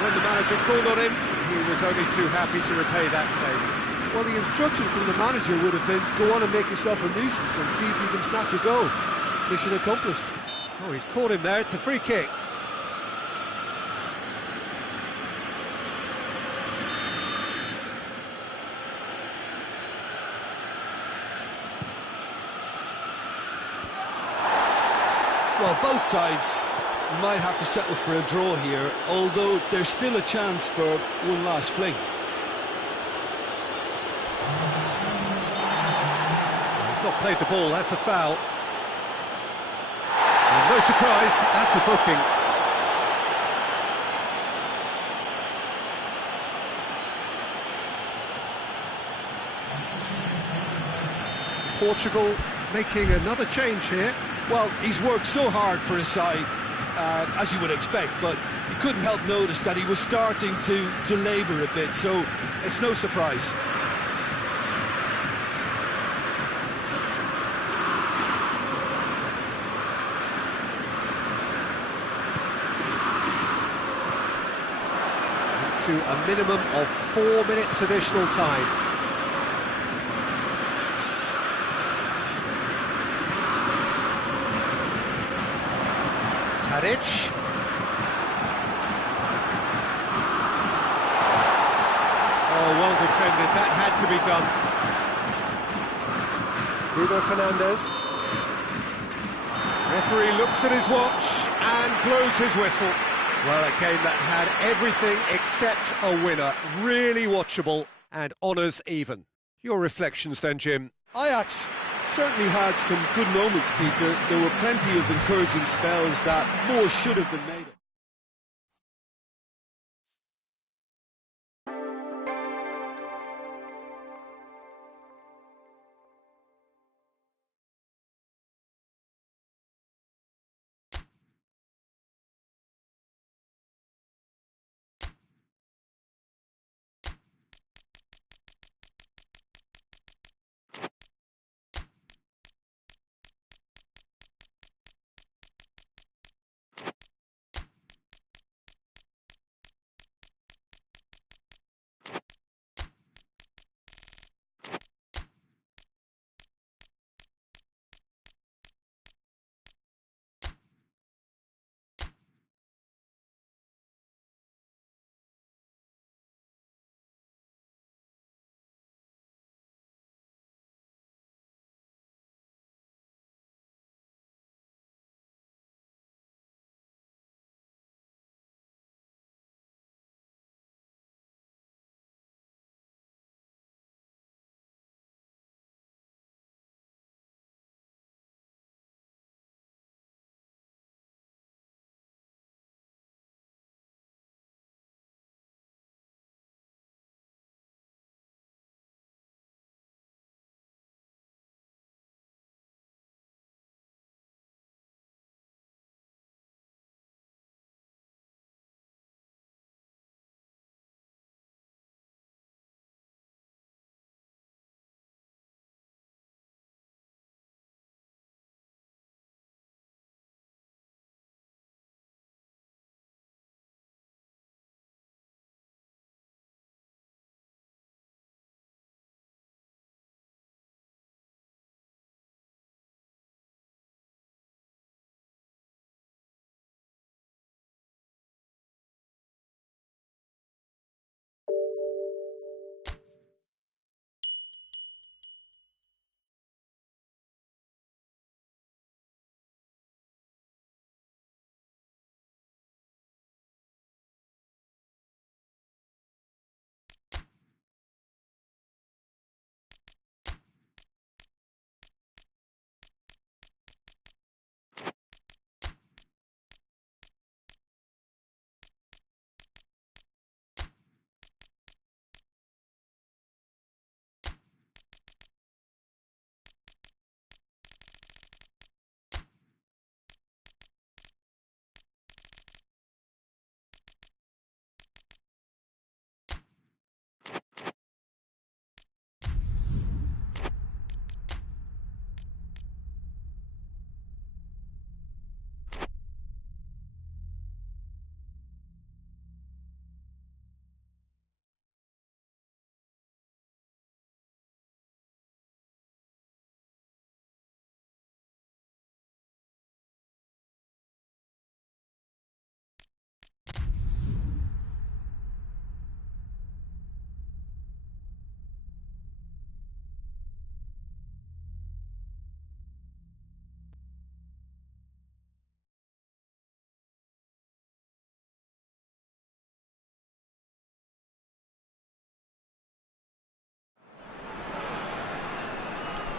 When the manager called on him, he was only too happy to repay that favour. Well, the instruction from the manager would have been, go on and make yourself a nuisance and see if you can snatch a goal. Mission accomplished. Oh, he's caught him there. It's a free kick. Well, both sides might have to settle for a draw here, although there's still a chance for one last fling. He's not played the ball, that's a foul. And no surprise, that's a booking. Portugal making another change here. Well, he's worked so hard for his side, as you would expect, but you couldn't help notice that he was starting to labour a bit, so it's no surprise. To a minimum of 4 minutes additional time. Tadic. Oh, well defended, that had to be done. Bruno Fernandes. Referee looks at his watch and blows his whistle. Well, a game that had everything except a winner. Really watchable and honours even. Your reflections then, Jim? Ajax certainly had some good moments, Peter. There were plenty of encouraging spells that more should have been made of.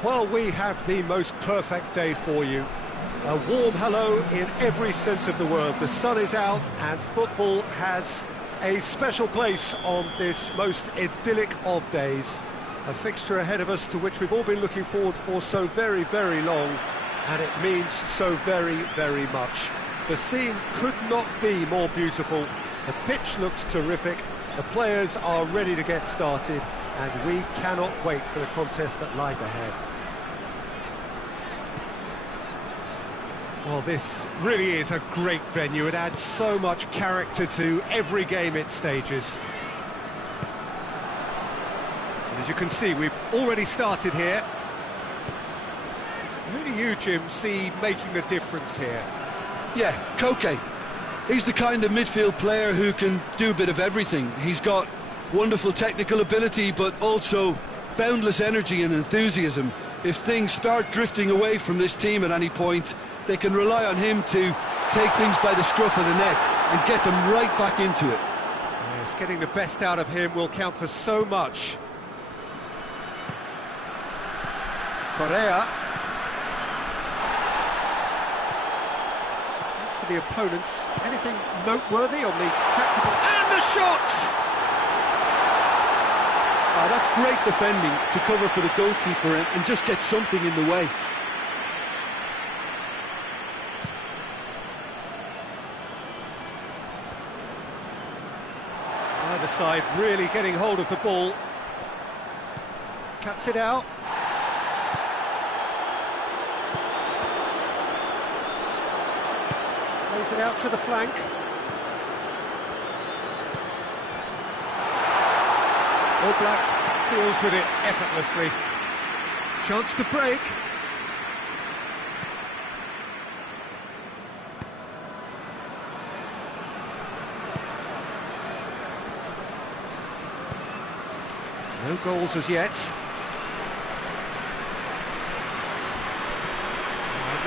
Well, we have the most perfect day for you. A warm hello in every sense of the word. The sun is out and football has a special place on this most idyllic of days. A fixture ahead of us to which we've all been looking forward for so very, very long, and it means so very, very much. The scene could not be more beautiful. The pitch looks terrific. The players are ready to get started, and we cannot wait for the contest that lies ahead. Well, this really is a great venue. It adds so much character to every game it stages. And as you can see, we've already started here. Who do you, Jim, see making the difference here? Yeah, Koke. He's the kind of midfield player who can do a bit of everything. He's got wonderful technical ability, but also boundless energy and enthusiasm. If things start drifting away from this team at any point, they can rely on him to take things by the scruff of the neck and get them right back into it. Yes, getting the best out of him will count for so much. Correa. As for the opponents, anything noteworthy on the tactical... And the shot! Oh, that's great defending to cover for the goalkeeper and just get something in the way. Either side really getting hold of the ball. Cuts it out. Plays it out to the flank. Black deals with it effortlessly. Chance to break. No goals as yet.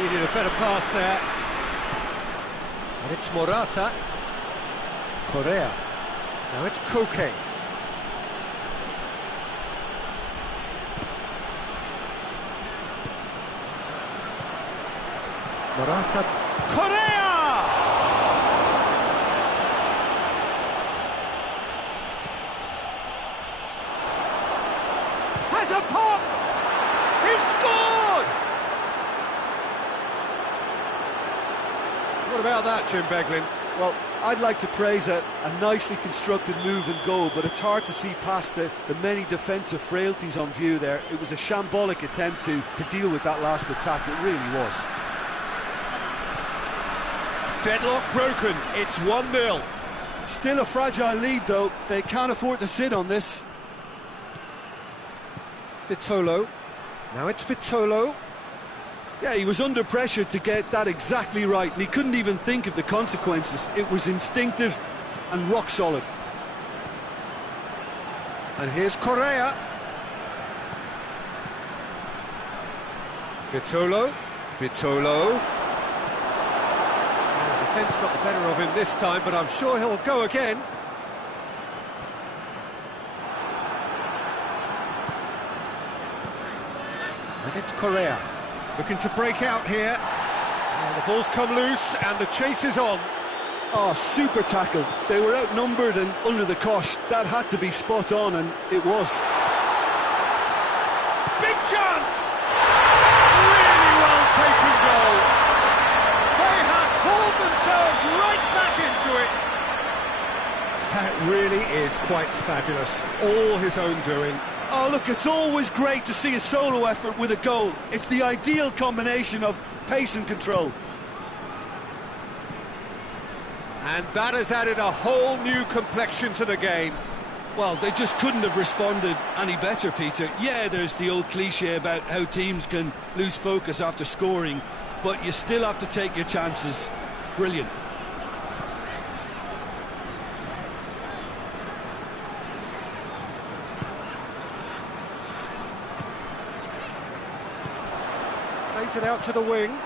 Needed a better pass there. And it's Morata. Correa. Now it's Koke. Morata, Correa! Has a pop! He's scored! What about that, Jim Beglin? Well, I'd like to praise a nicely constructed move and goal, but it's hard to see past the many defensive frailties on view there. It was a shambolic attempt to deal with that last attack, it really was. Deadlock broken, it's 1-0. Still a fragile lead though, they can't afford to sit on this. Vitolo, now it's Vitolo. Yeah, he was under pressure to get that exactly right, and he couldn't even think of the consequences. It was instinctive and rock solid. And here's Correa. Vitolo, Vitolo. Defence got the better of him this time, but I'm sure he'll go again. And it's Correa, looking to break out here. And the ball's come loose, and the chase is on. Oh, super tackle. They were outnumbered and under the cosh. That had to be spot on, and it was. Big chance! Really well taken goal. They have pulled themselves right back into it. That really is quite fabulous. All his own doing. Oh, look, it's always great to see a solo effort with a goal. It's the ideal combination of pace and control. And that has added a whole new complexion to the game. Well, they just couldn't have responded any better, Peter. Yeah, there's the old cliche about how teams can lose focus after scoring, but you still have to take your chances. Brilliant. Plays it out to the wing.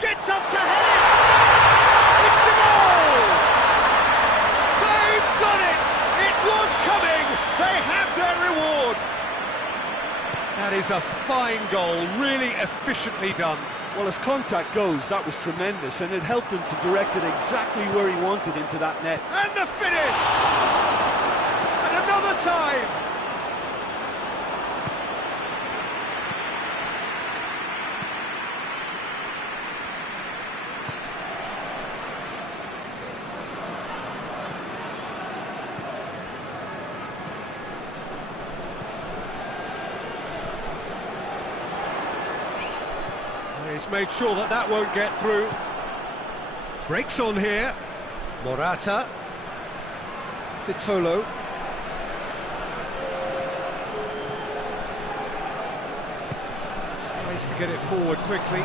Gets up to head it! It's a goal! is a fine goal, really efficiently done. Well, as contact goes, that was tremendous, and it helped him to direct it exactly where he wanted into that net. And the finish! And another time! He's made sure that that won't get through. Breaks on here. Morata. Vitolo. Tries to get it forward quickly.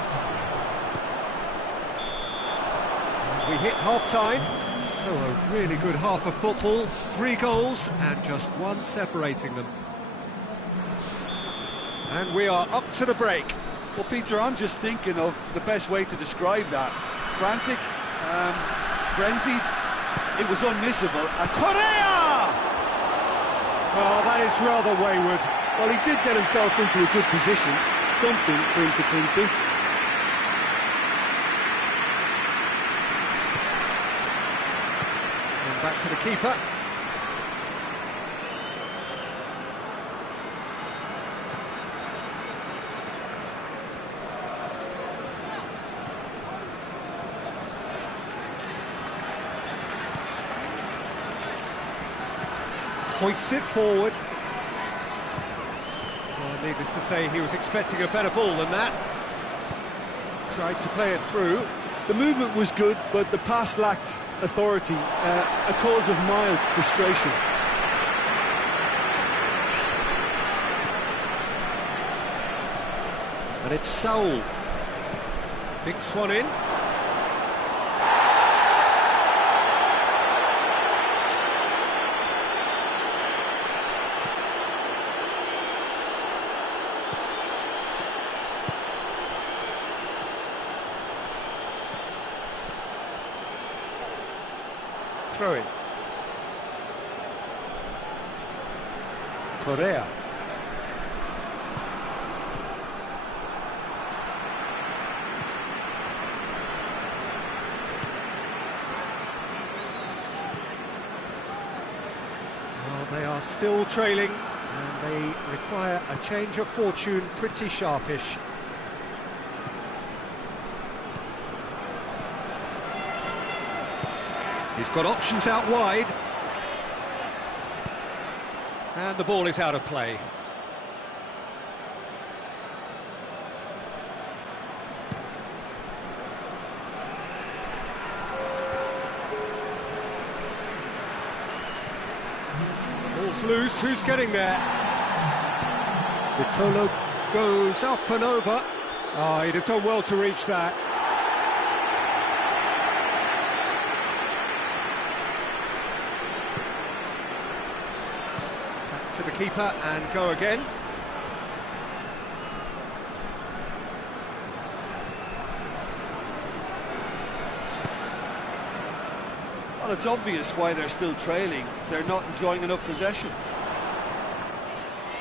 And we hit half-time. So a really good half of football. 3 goals and just 1 separating them. And we are up to the break. Well, Peter, I'm just thinking of the best way to describe that. Frantic, frenzied, it was unmissable. And Correa! Well, that is rather wayward. Well, he did get himself into a good position, something for him to cling to. And back to the keeper. Hoists it forward. Well, needless to say, he was expecting a better ball than that. Tried to play it through. The movement was good, but the pass lacked authority, a cause of mild frustration. And it's Saul. Dinks one in. Throw in. Correa. Well, they are still trailing, and they require a change of fortune pretty sharpish. He's got options out wide. And the ball is out of play. Ball's loose, who's getting there? Vitolo goes up and over. Oh, he'd have done well to reach that. To the keeper and go again. well, it's obvious why they're still trailing. They're not enjoying enough possession.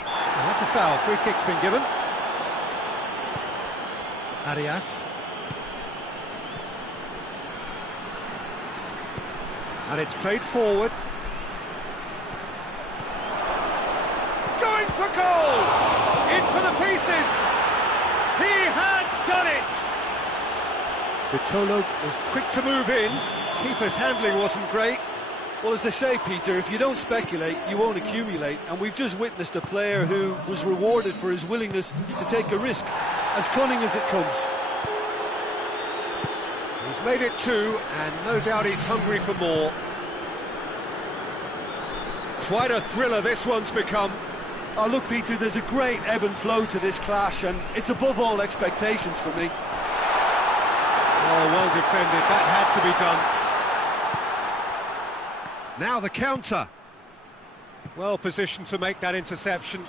And that's a foul. Free kick's been given. Arias. And it's played forward. Going for goal! In for the pieces! He has done it! Vitolo was quick to move in. Keeper's handling wasn't great. Well, as they say, Peter, if you don't speculate, you won't accumulate. And we've just witnessed a player who was rewarded for his willingness to take a risk, as cunning as it comes. He's made it 2, and no doubt he's hungry for more. Quite a thriller this one's become. Oh, look, Peter, there's a great ebb and flow to this clash, and it's above all expectations for me. Oh, well defended. That had to be done. Now the counter. Well positioned to make that interception.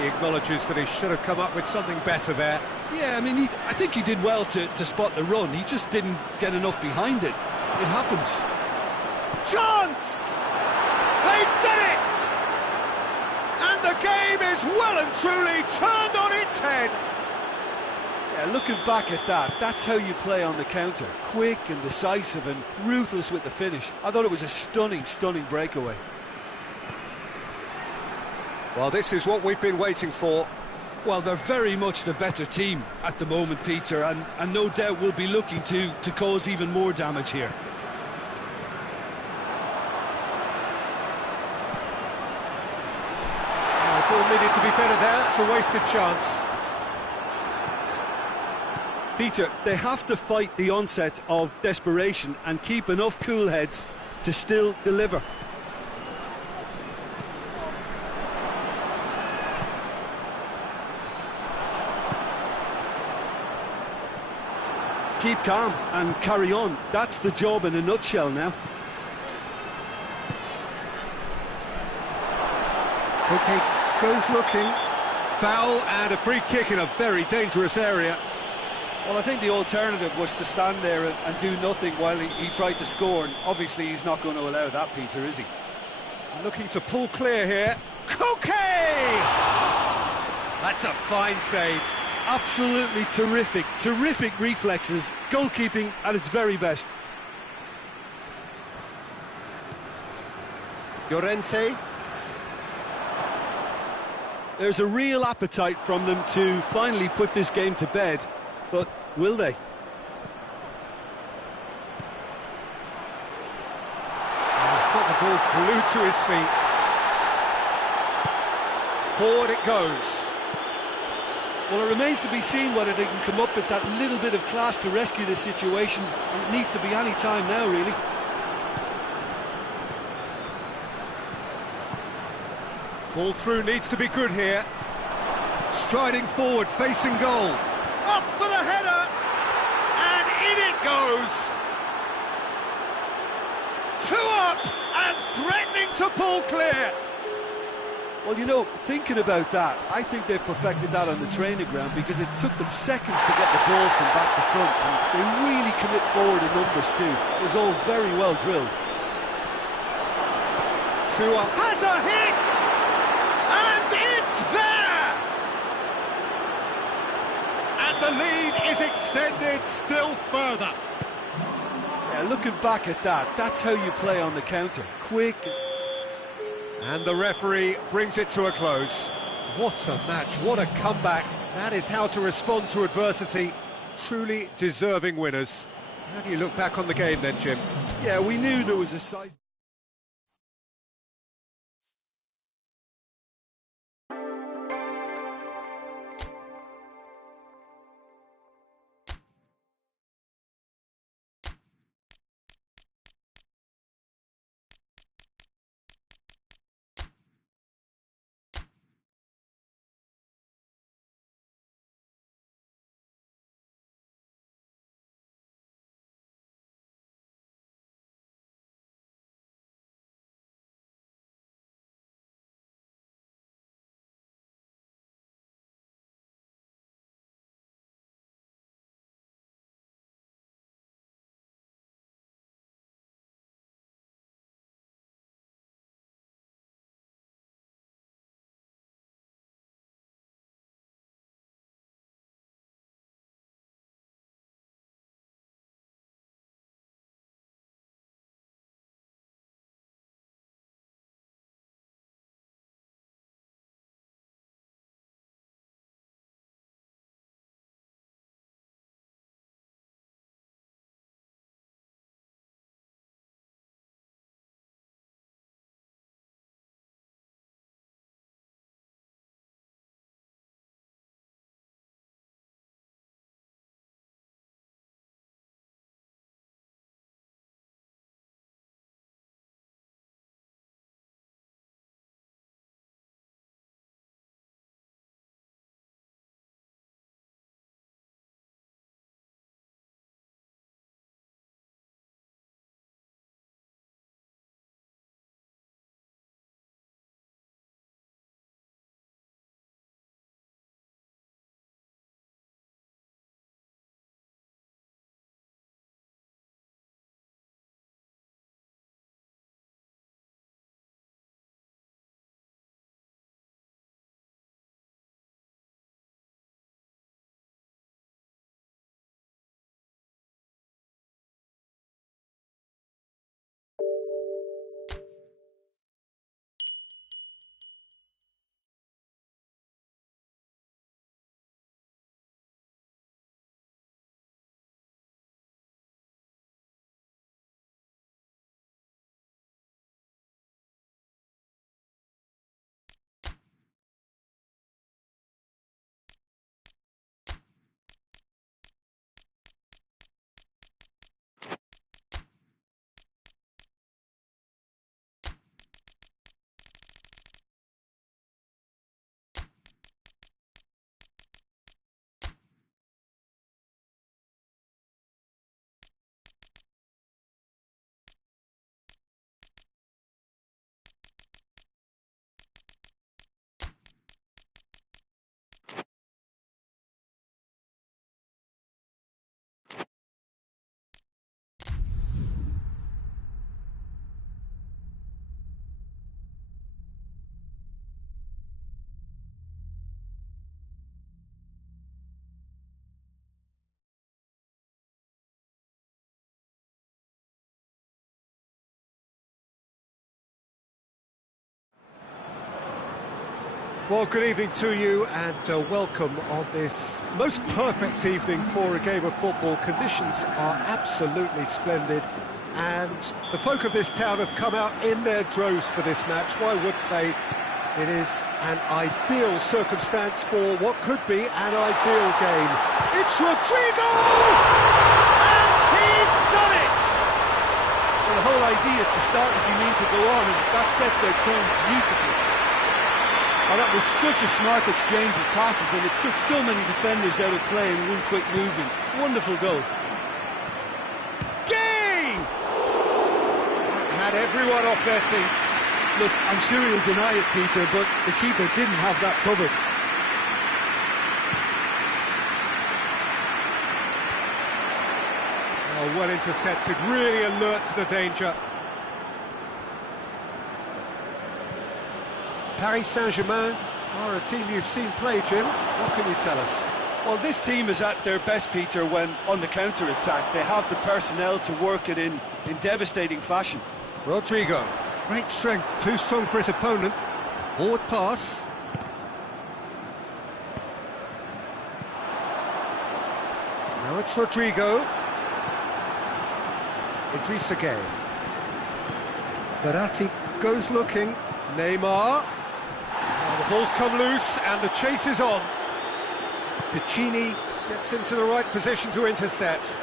He acknowledges that he should have come up with something better there. Yeah, I mean, I think he did well to spot the run. He just didn't get enough behind it. It happens. Chance! It's well and truly turned on its head. Yeah, looking back at that, that's how you play on the counter. Quick and decisive and ruthless with the finish. I thought it was a stunning, stunning breakaway. Well, this is what we've been waiting for. Well, they're very much the better team at the moment, Peter, and no doubt will be looking to cause even more damage here. The ball needed to be better there. It's a wasted chance. Peter, they have to fight the onset of desperation and keep enough cool heads to still deliver. Keep calm and carry on. That's the job in a nutshell now. Okay, goes looking. Foul and a free kick in a very dangerous area. Well, I think the alternative was to stand there and do nothing while he tried to score, and obviously he's not going to allow that, Peter, is he? Looking to pull clear here. Koke! That's a fine save. Absolutely terrific, terrific reflexes, goalkeeping at its very best. Llorente. There's a real appetite from them to finally put this game to bed, but will they? He's got the ball glued to his feet. Forward it goes. Well, it remains to be seen whether they can come up with that little bit of class to rescue this situation, and it needs to be any time now, really. Ball through needs to be good here. Striding forward, facing goal. Up for the header, and in it goes. 2 up and threatening to pull clear. Well, you know, thinking about that, I think they've perfected that on the training ground because it took them seconds to get the ball from back to front, and they really commit forward in numbers too. It was all very well drilled. 2 up, has a hit, and it's there! And the lead is extended still further. Yeah, looking back at that, that's how you play on the counter. Quick. And the referee brings it to a close. What a match, what a comeback. That is how to respond to adversity. Truly deserving winners. How do you look back on the game then, Jim? Yeah, we knew there was a size. Well, good evening to you and welcome on this most perfect evening for a game of football. Conditions are absolutely splendid and the folk of this town have come out in their droves for this match. Why wouldn't they? It is an ideal circumstance for what could be an ideal game. It's Rodrigo! And he's done it! Well, the whole idea is to start as you mean to go on, and that sets their tone beautifully. Oh, that was such a smart exchange of passes, and it took so many defenders out of play in one quick movement. Wonderful goal. Gay! Had everyone off their seats. Look, I'm sure he'll deny it, Peter, but the keeper didn't have that covered. Oh, well intercepted, really alert to the danger. Paris Saint-Germain are a team you've seen play, Jim. What can you tell us? Well, this team is at their best, Peter, when on the counter-attack. They have the personnel to work it in devastating fashion. Rodrigo, great strength, too strong for his opponent. Forward pass. Now it's Rodrigo. Idrissa Gueye. Verratti goes looking. Neymar. Now the ball's come loose and the chase is on. Piccini gets into the right position to intercept.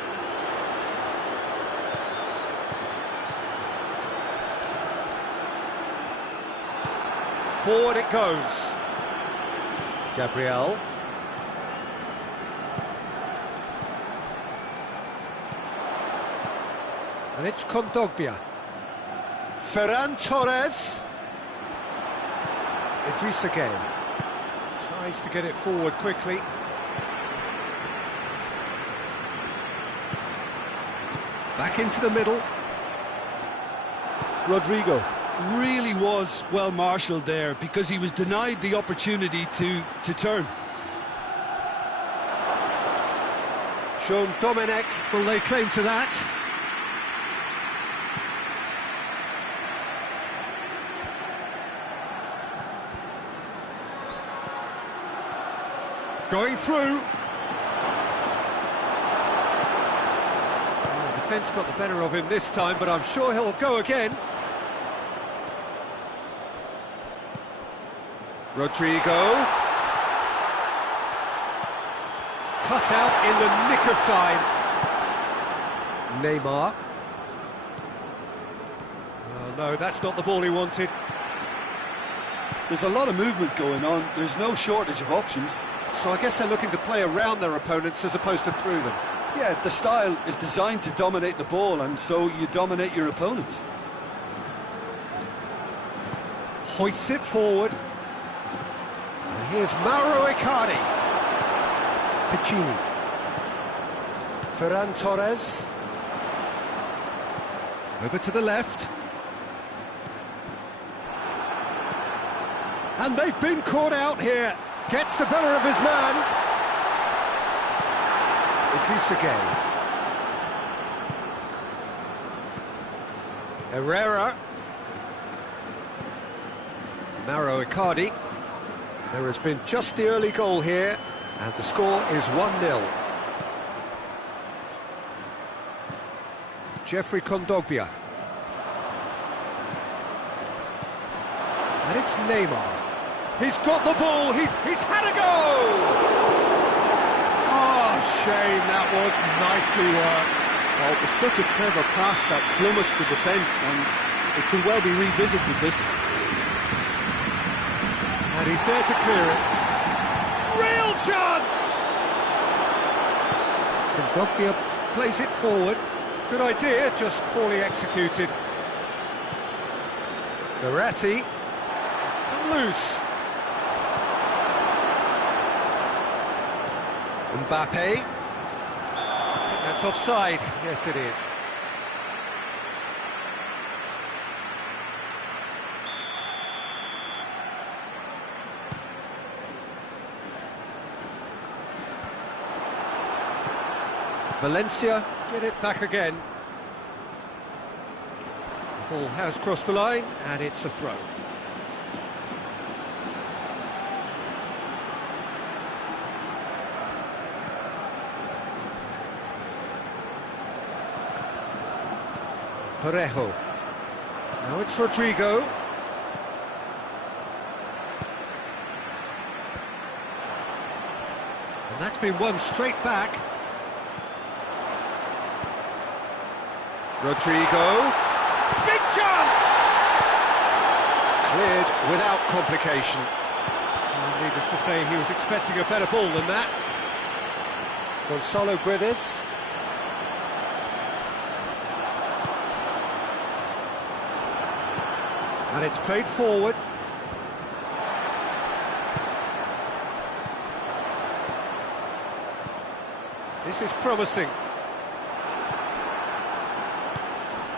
Forward it goes. Gabriel. And it's Kondogbia. Ferran Torres. Idrissa Gueye. Tries to get it forward quickly. Back into the middle. Rodrigo really was well marshalled there because he was denied the opportunity to turn. Sean Domenech will lay claim to that. Going through. The defence got the better of him this time, but I'm sure he'll go again. Rodrigo. Cut out in the nick of time. Neymar. Oh no, that's not the ball he wanted. There's a lot of movement going on. There's no shortage of options. So I guess they're looking to play around their opponents as opposed to through them. Yeah, the style is designed to dominate the ball, and so you dominate your opponents. Hoists it forward. And here's Mauro Icardi. Piccini. Ferran Torres. Over to the left. And they've been caught out here. Gets the better of his man. Idrissa Gueye. Herrera. Mauro Icardi. There has been just the early goal here, and the score is 1-0. Jeffrey Kondogbia. And it's Neymar. He's got the ball, he's had a go! Oh, shame, that was nicely worked. Oh, it was such a clever pass that plummets the defence, and it could well be revisited, this. And he's there to clear it. Real chance! Kondogbia plays it forward. Good idea, just poorly executed. Verratti has come loose. Mbappe. I think that's offside. Yes, it is. Valencia get it back again. The ball has crossed the line, and it's a throw. Parejo. Now it's Rodrigo. And that's been won straight back. Rodrigo. Big chance! Cleared without complication. Well, needless to say, he was expecting a better ball than that. Gonzalo Guedes. And it's played forward. This is promising.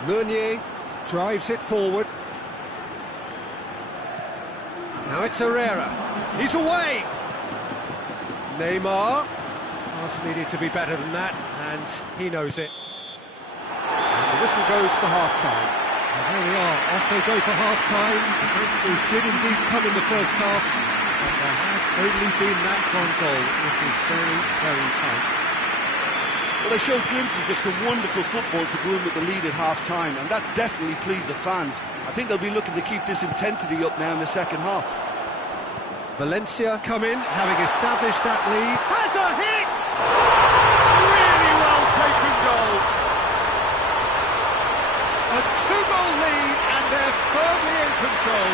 Meunier drives it forward. Now it's Herrera. He's away! Neymar. Pass needed to be better than that, and he knows it. And the whistle goes for half-time. And there we are, off they go for half-time. It did indeed come in the first half, but there has only been that one goal. It is very, very tight. Well, they showed glimpses of some wonderful football to go in with the lead at half-time, and that's definitely pleased the fans. I think they'll be looking to keep this intensity up now in the second half. Valencia come in, having established that lead. Has a hit! Really well taken goal. A two-goal lead, and they're firmly in control.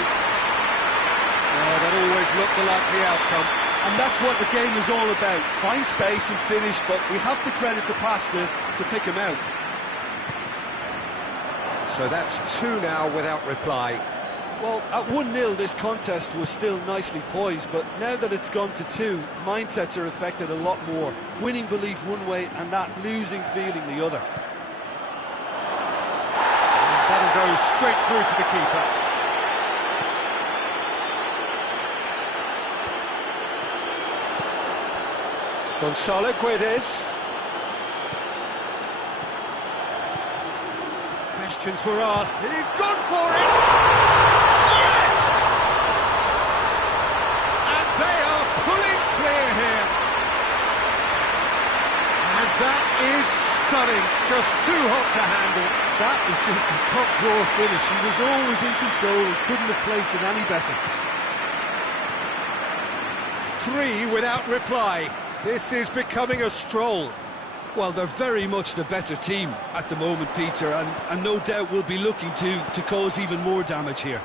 Oh, that always looked the likely outcome. And that's what the game is all about. Find space and finish, but we have to credit the passer to pick him out. So that's 2 now without reply. Well, at 1-0 this contest was still nicely poised, but now that it's gone to 2, mindsets are affected a lot more. Winning belief one way and that losing feeling the other. And that'll go straight through to the keeper. Gonzalo Guedes. Questions were asked. He's gone for it! Yes! And they are pulling clear here. And that is stunning. Just too hot to handle. That was just a top drawer finish. He was always in control and couldn't have placed it any better. 3 without reply. This is becoming a stroll. Well, they're very much the better team at the moment, Peter, and no doubt will be looking to cause even more damage here.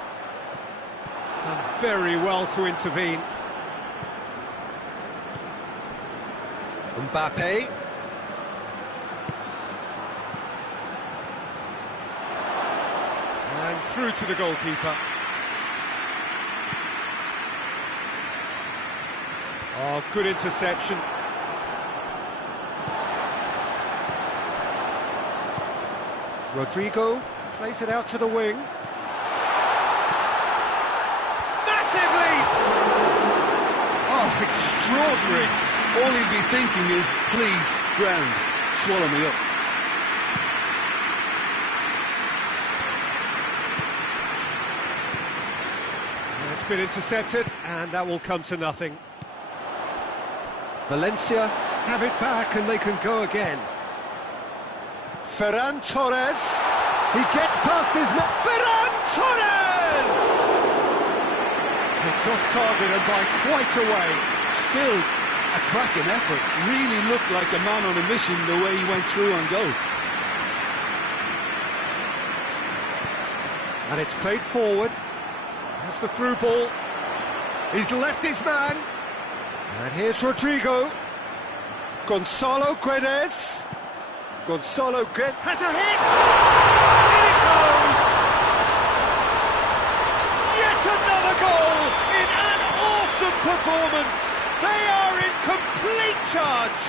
Done very well to intervene. Mbappe. And through to the goalkeeper. Oh, good interception. Rodrigo plays it out to the wing. Massive leap! Oh, extraordinary. All he'd be thinking is, please, ground, swallow me up. And it's been intercepted, and that will come to nothing. Valencia have it back, and they can go again. Ferran Torres, he gets past his man. Ferran Torres! It's off target and by quite a way. Still a cracking effort. Really looked like a man on a mission the way he went through on goal. And it's played forward. That's the through ball. He's left his man. And here's Rodrigo. Gonzalo Guedes. Gonzalo Guedes has a hit! In it goes! Yet another goal in an awesome performance! They are in complete charge!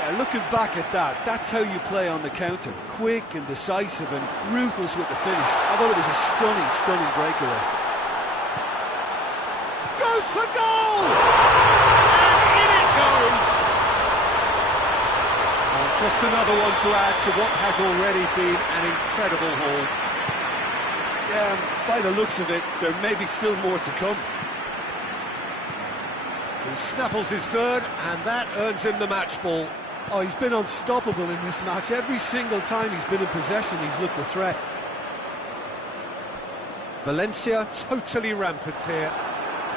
Yeah, looking back at that, that's how you play on the counter. Quick and decisive and ruthless with the finish. I thought it was a stunning, stunning breakaway. Goes for goal! And in it goes! Just another one to add to what has already been an incredible haul. Yeah, by the looks of it, there may be still more to come. He snaffles his third, and that earns him the match ball. Oh, he's been unstoppable in this match. Every single time he's been in possession, he's looked a threat. Valencia totally rampant here.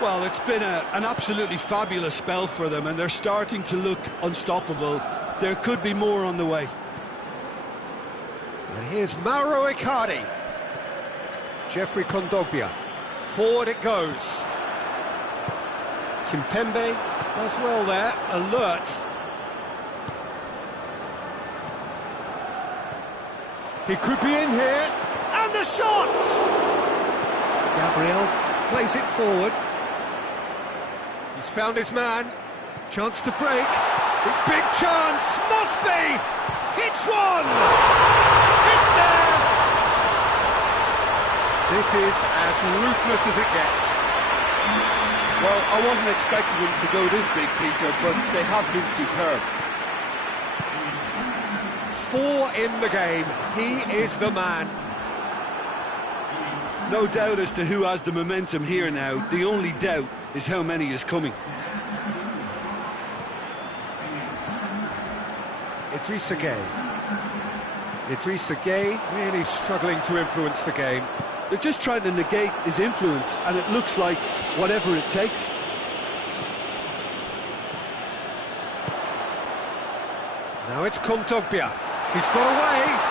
Well, it's been an absolutely fabulous spell for them, and they're starting to look unstoppable. There could be more on the way. And here's Mauro Icardi. Jeffrey Kondogbia. Forward it goes. Kimpembe does well there, alert. He could be in here, and the shot! Gabriel plays it forward. He's found his man. Chance to break. Big chance, must be! Hits one! It's there! This is as ruthless as it gets. Well, I wasn't expecting them to go this big, Peter, but they have been superb. 4 in the game. He is the man. No doubt as to who has the momentum here now. The only doubt is how many is coming. Idrissa Gueye. Idrissa Gueye really struggling to influence the game. They're just trying to negate his influence, and it looks like whatever it takes. Now it's Kondogbia. He's got away.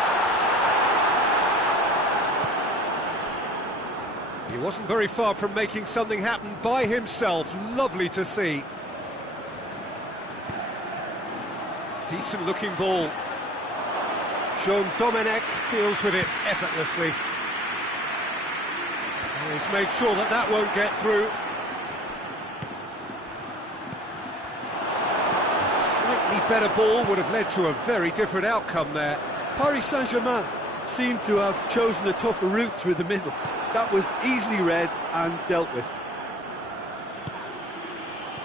He wasn't very far from making something happen by himself. Lovely to see. Decent looking ball. Jean Domenech deals with it effortlessly. He's made sure that that won't get through. A slightly better ball would have led to a very different outcome there. Paris Saint-Germain seemed to have chosen a tougher route through the middle. That was easily read and dealt with.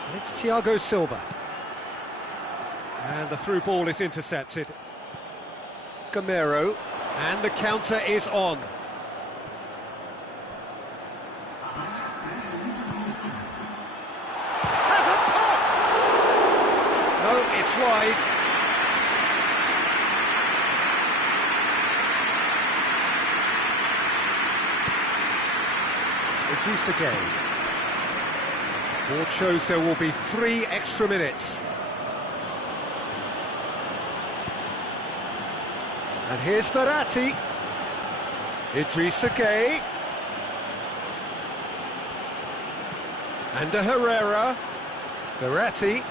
And it's Thiago Silva. And the through ball is intercepted. Gamero. And the counter is on. Has a pop! No, it's wide. Idrissa Gueye. Board shows there will be 3 extra minutes. And here's Verratti. Idrissa Gueye. And a Herrera. Verratti.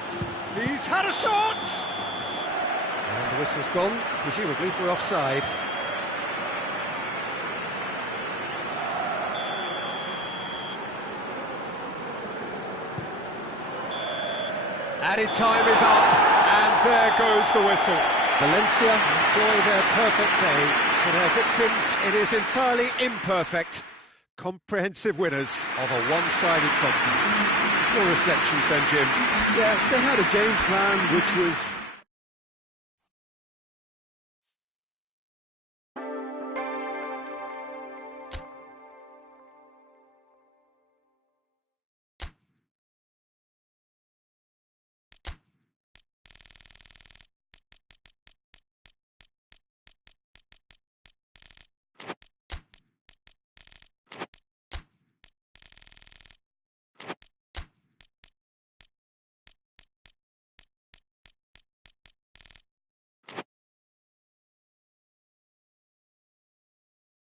He's had a shot! And the whistle's gone, presumably for offside. Added time is up, and there goes the whistle. Valencia enjoy their perfect day. For their victims, it is entirely imperfect. Comprehensive winners of a one-sided contest. Your reflections then, Jim? Yeah, they had a game plan which was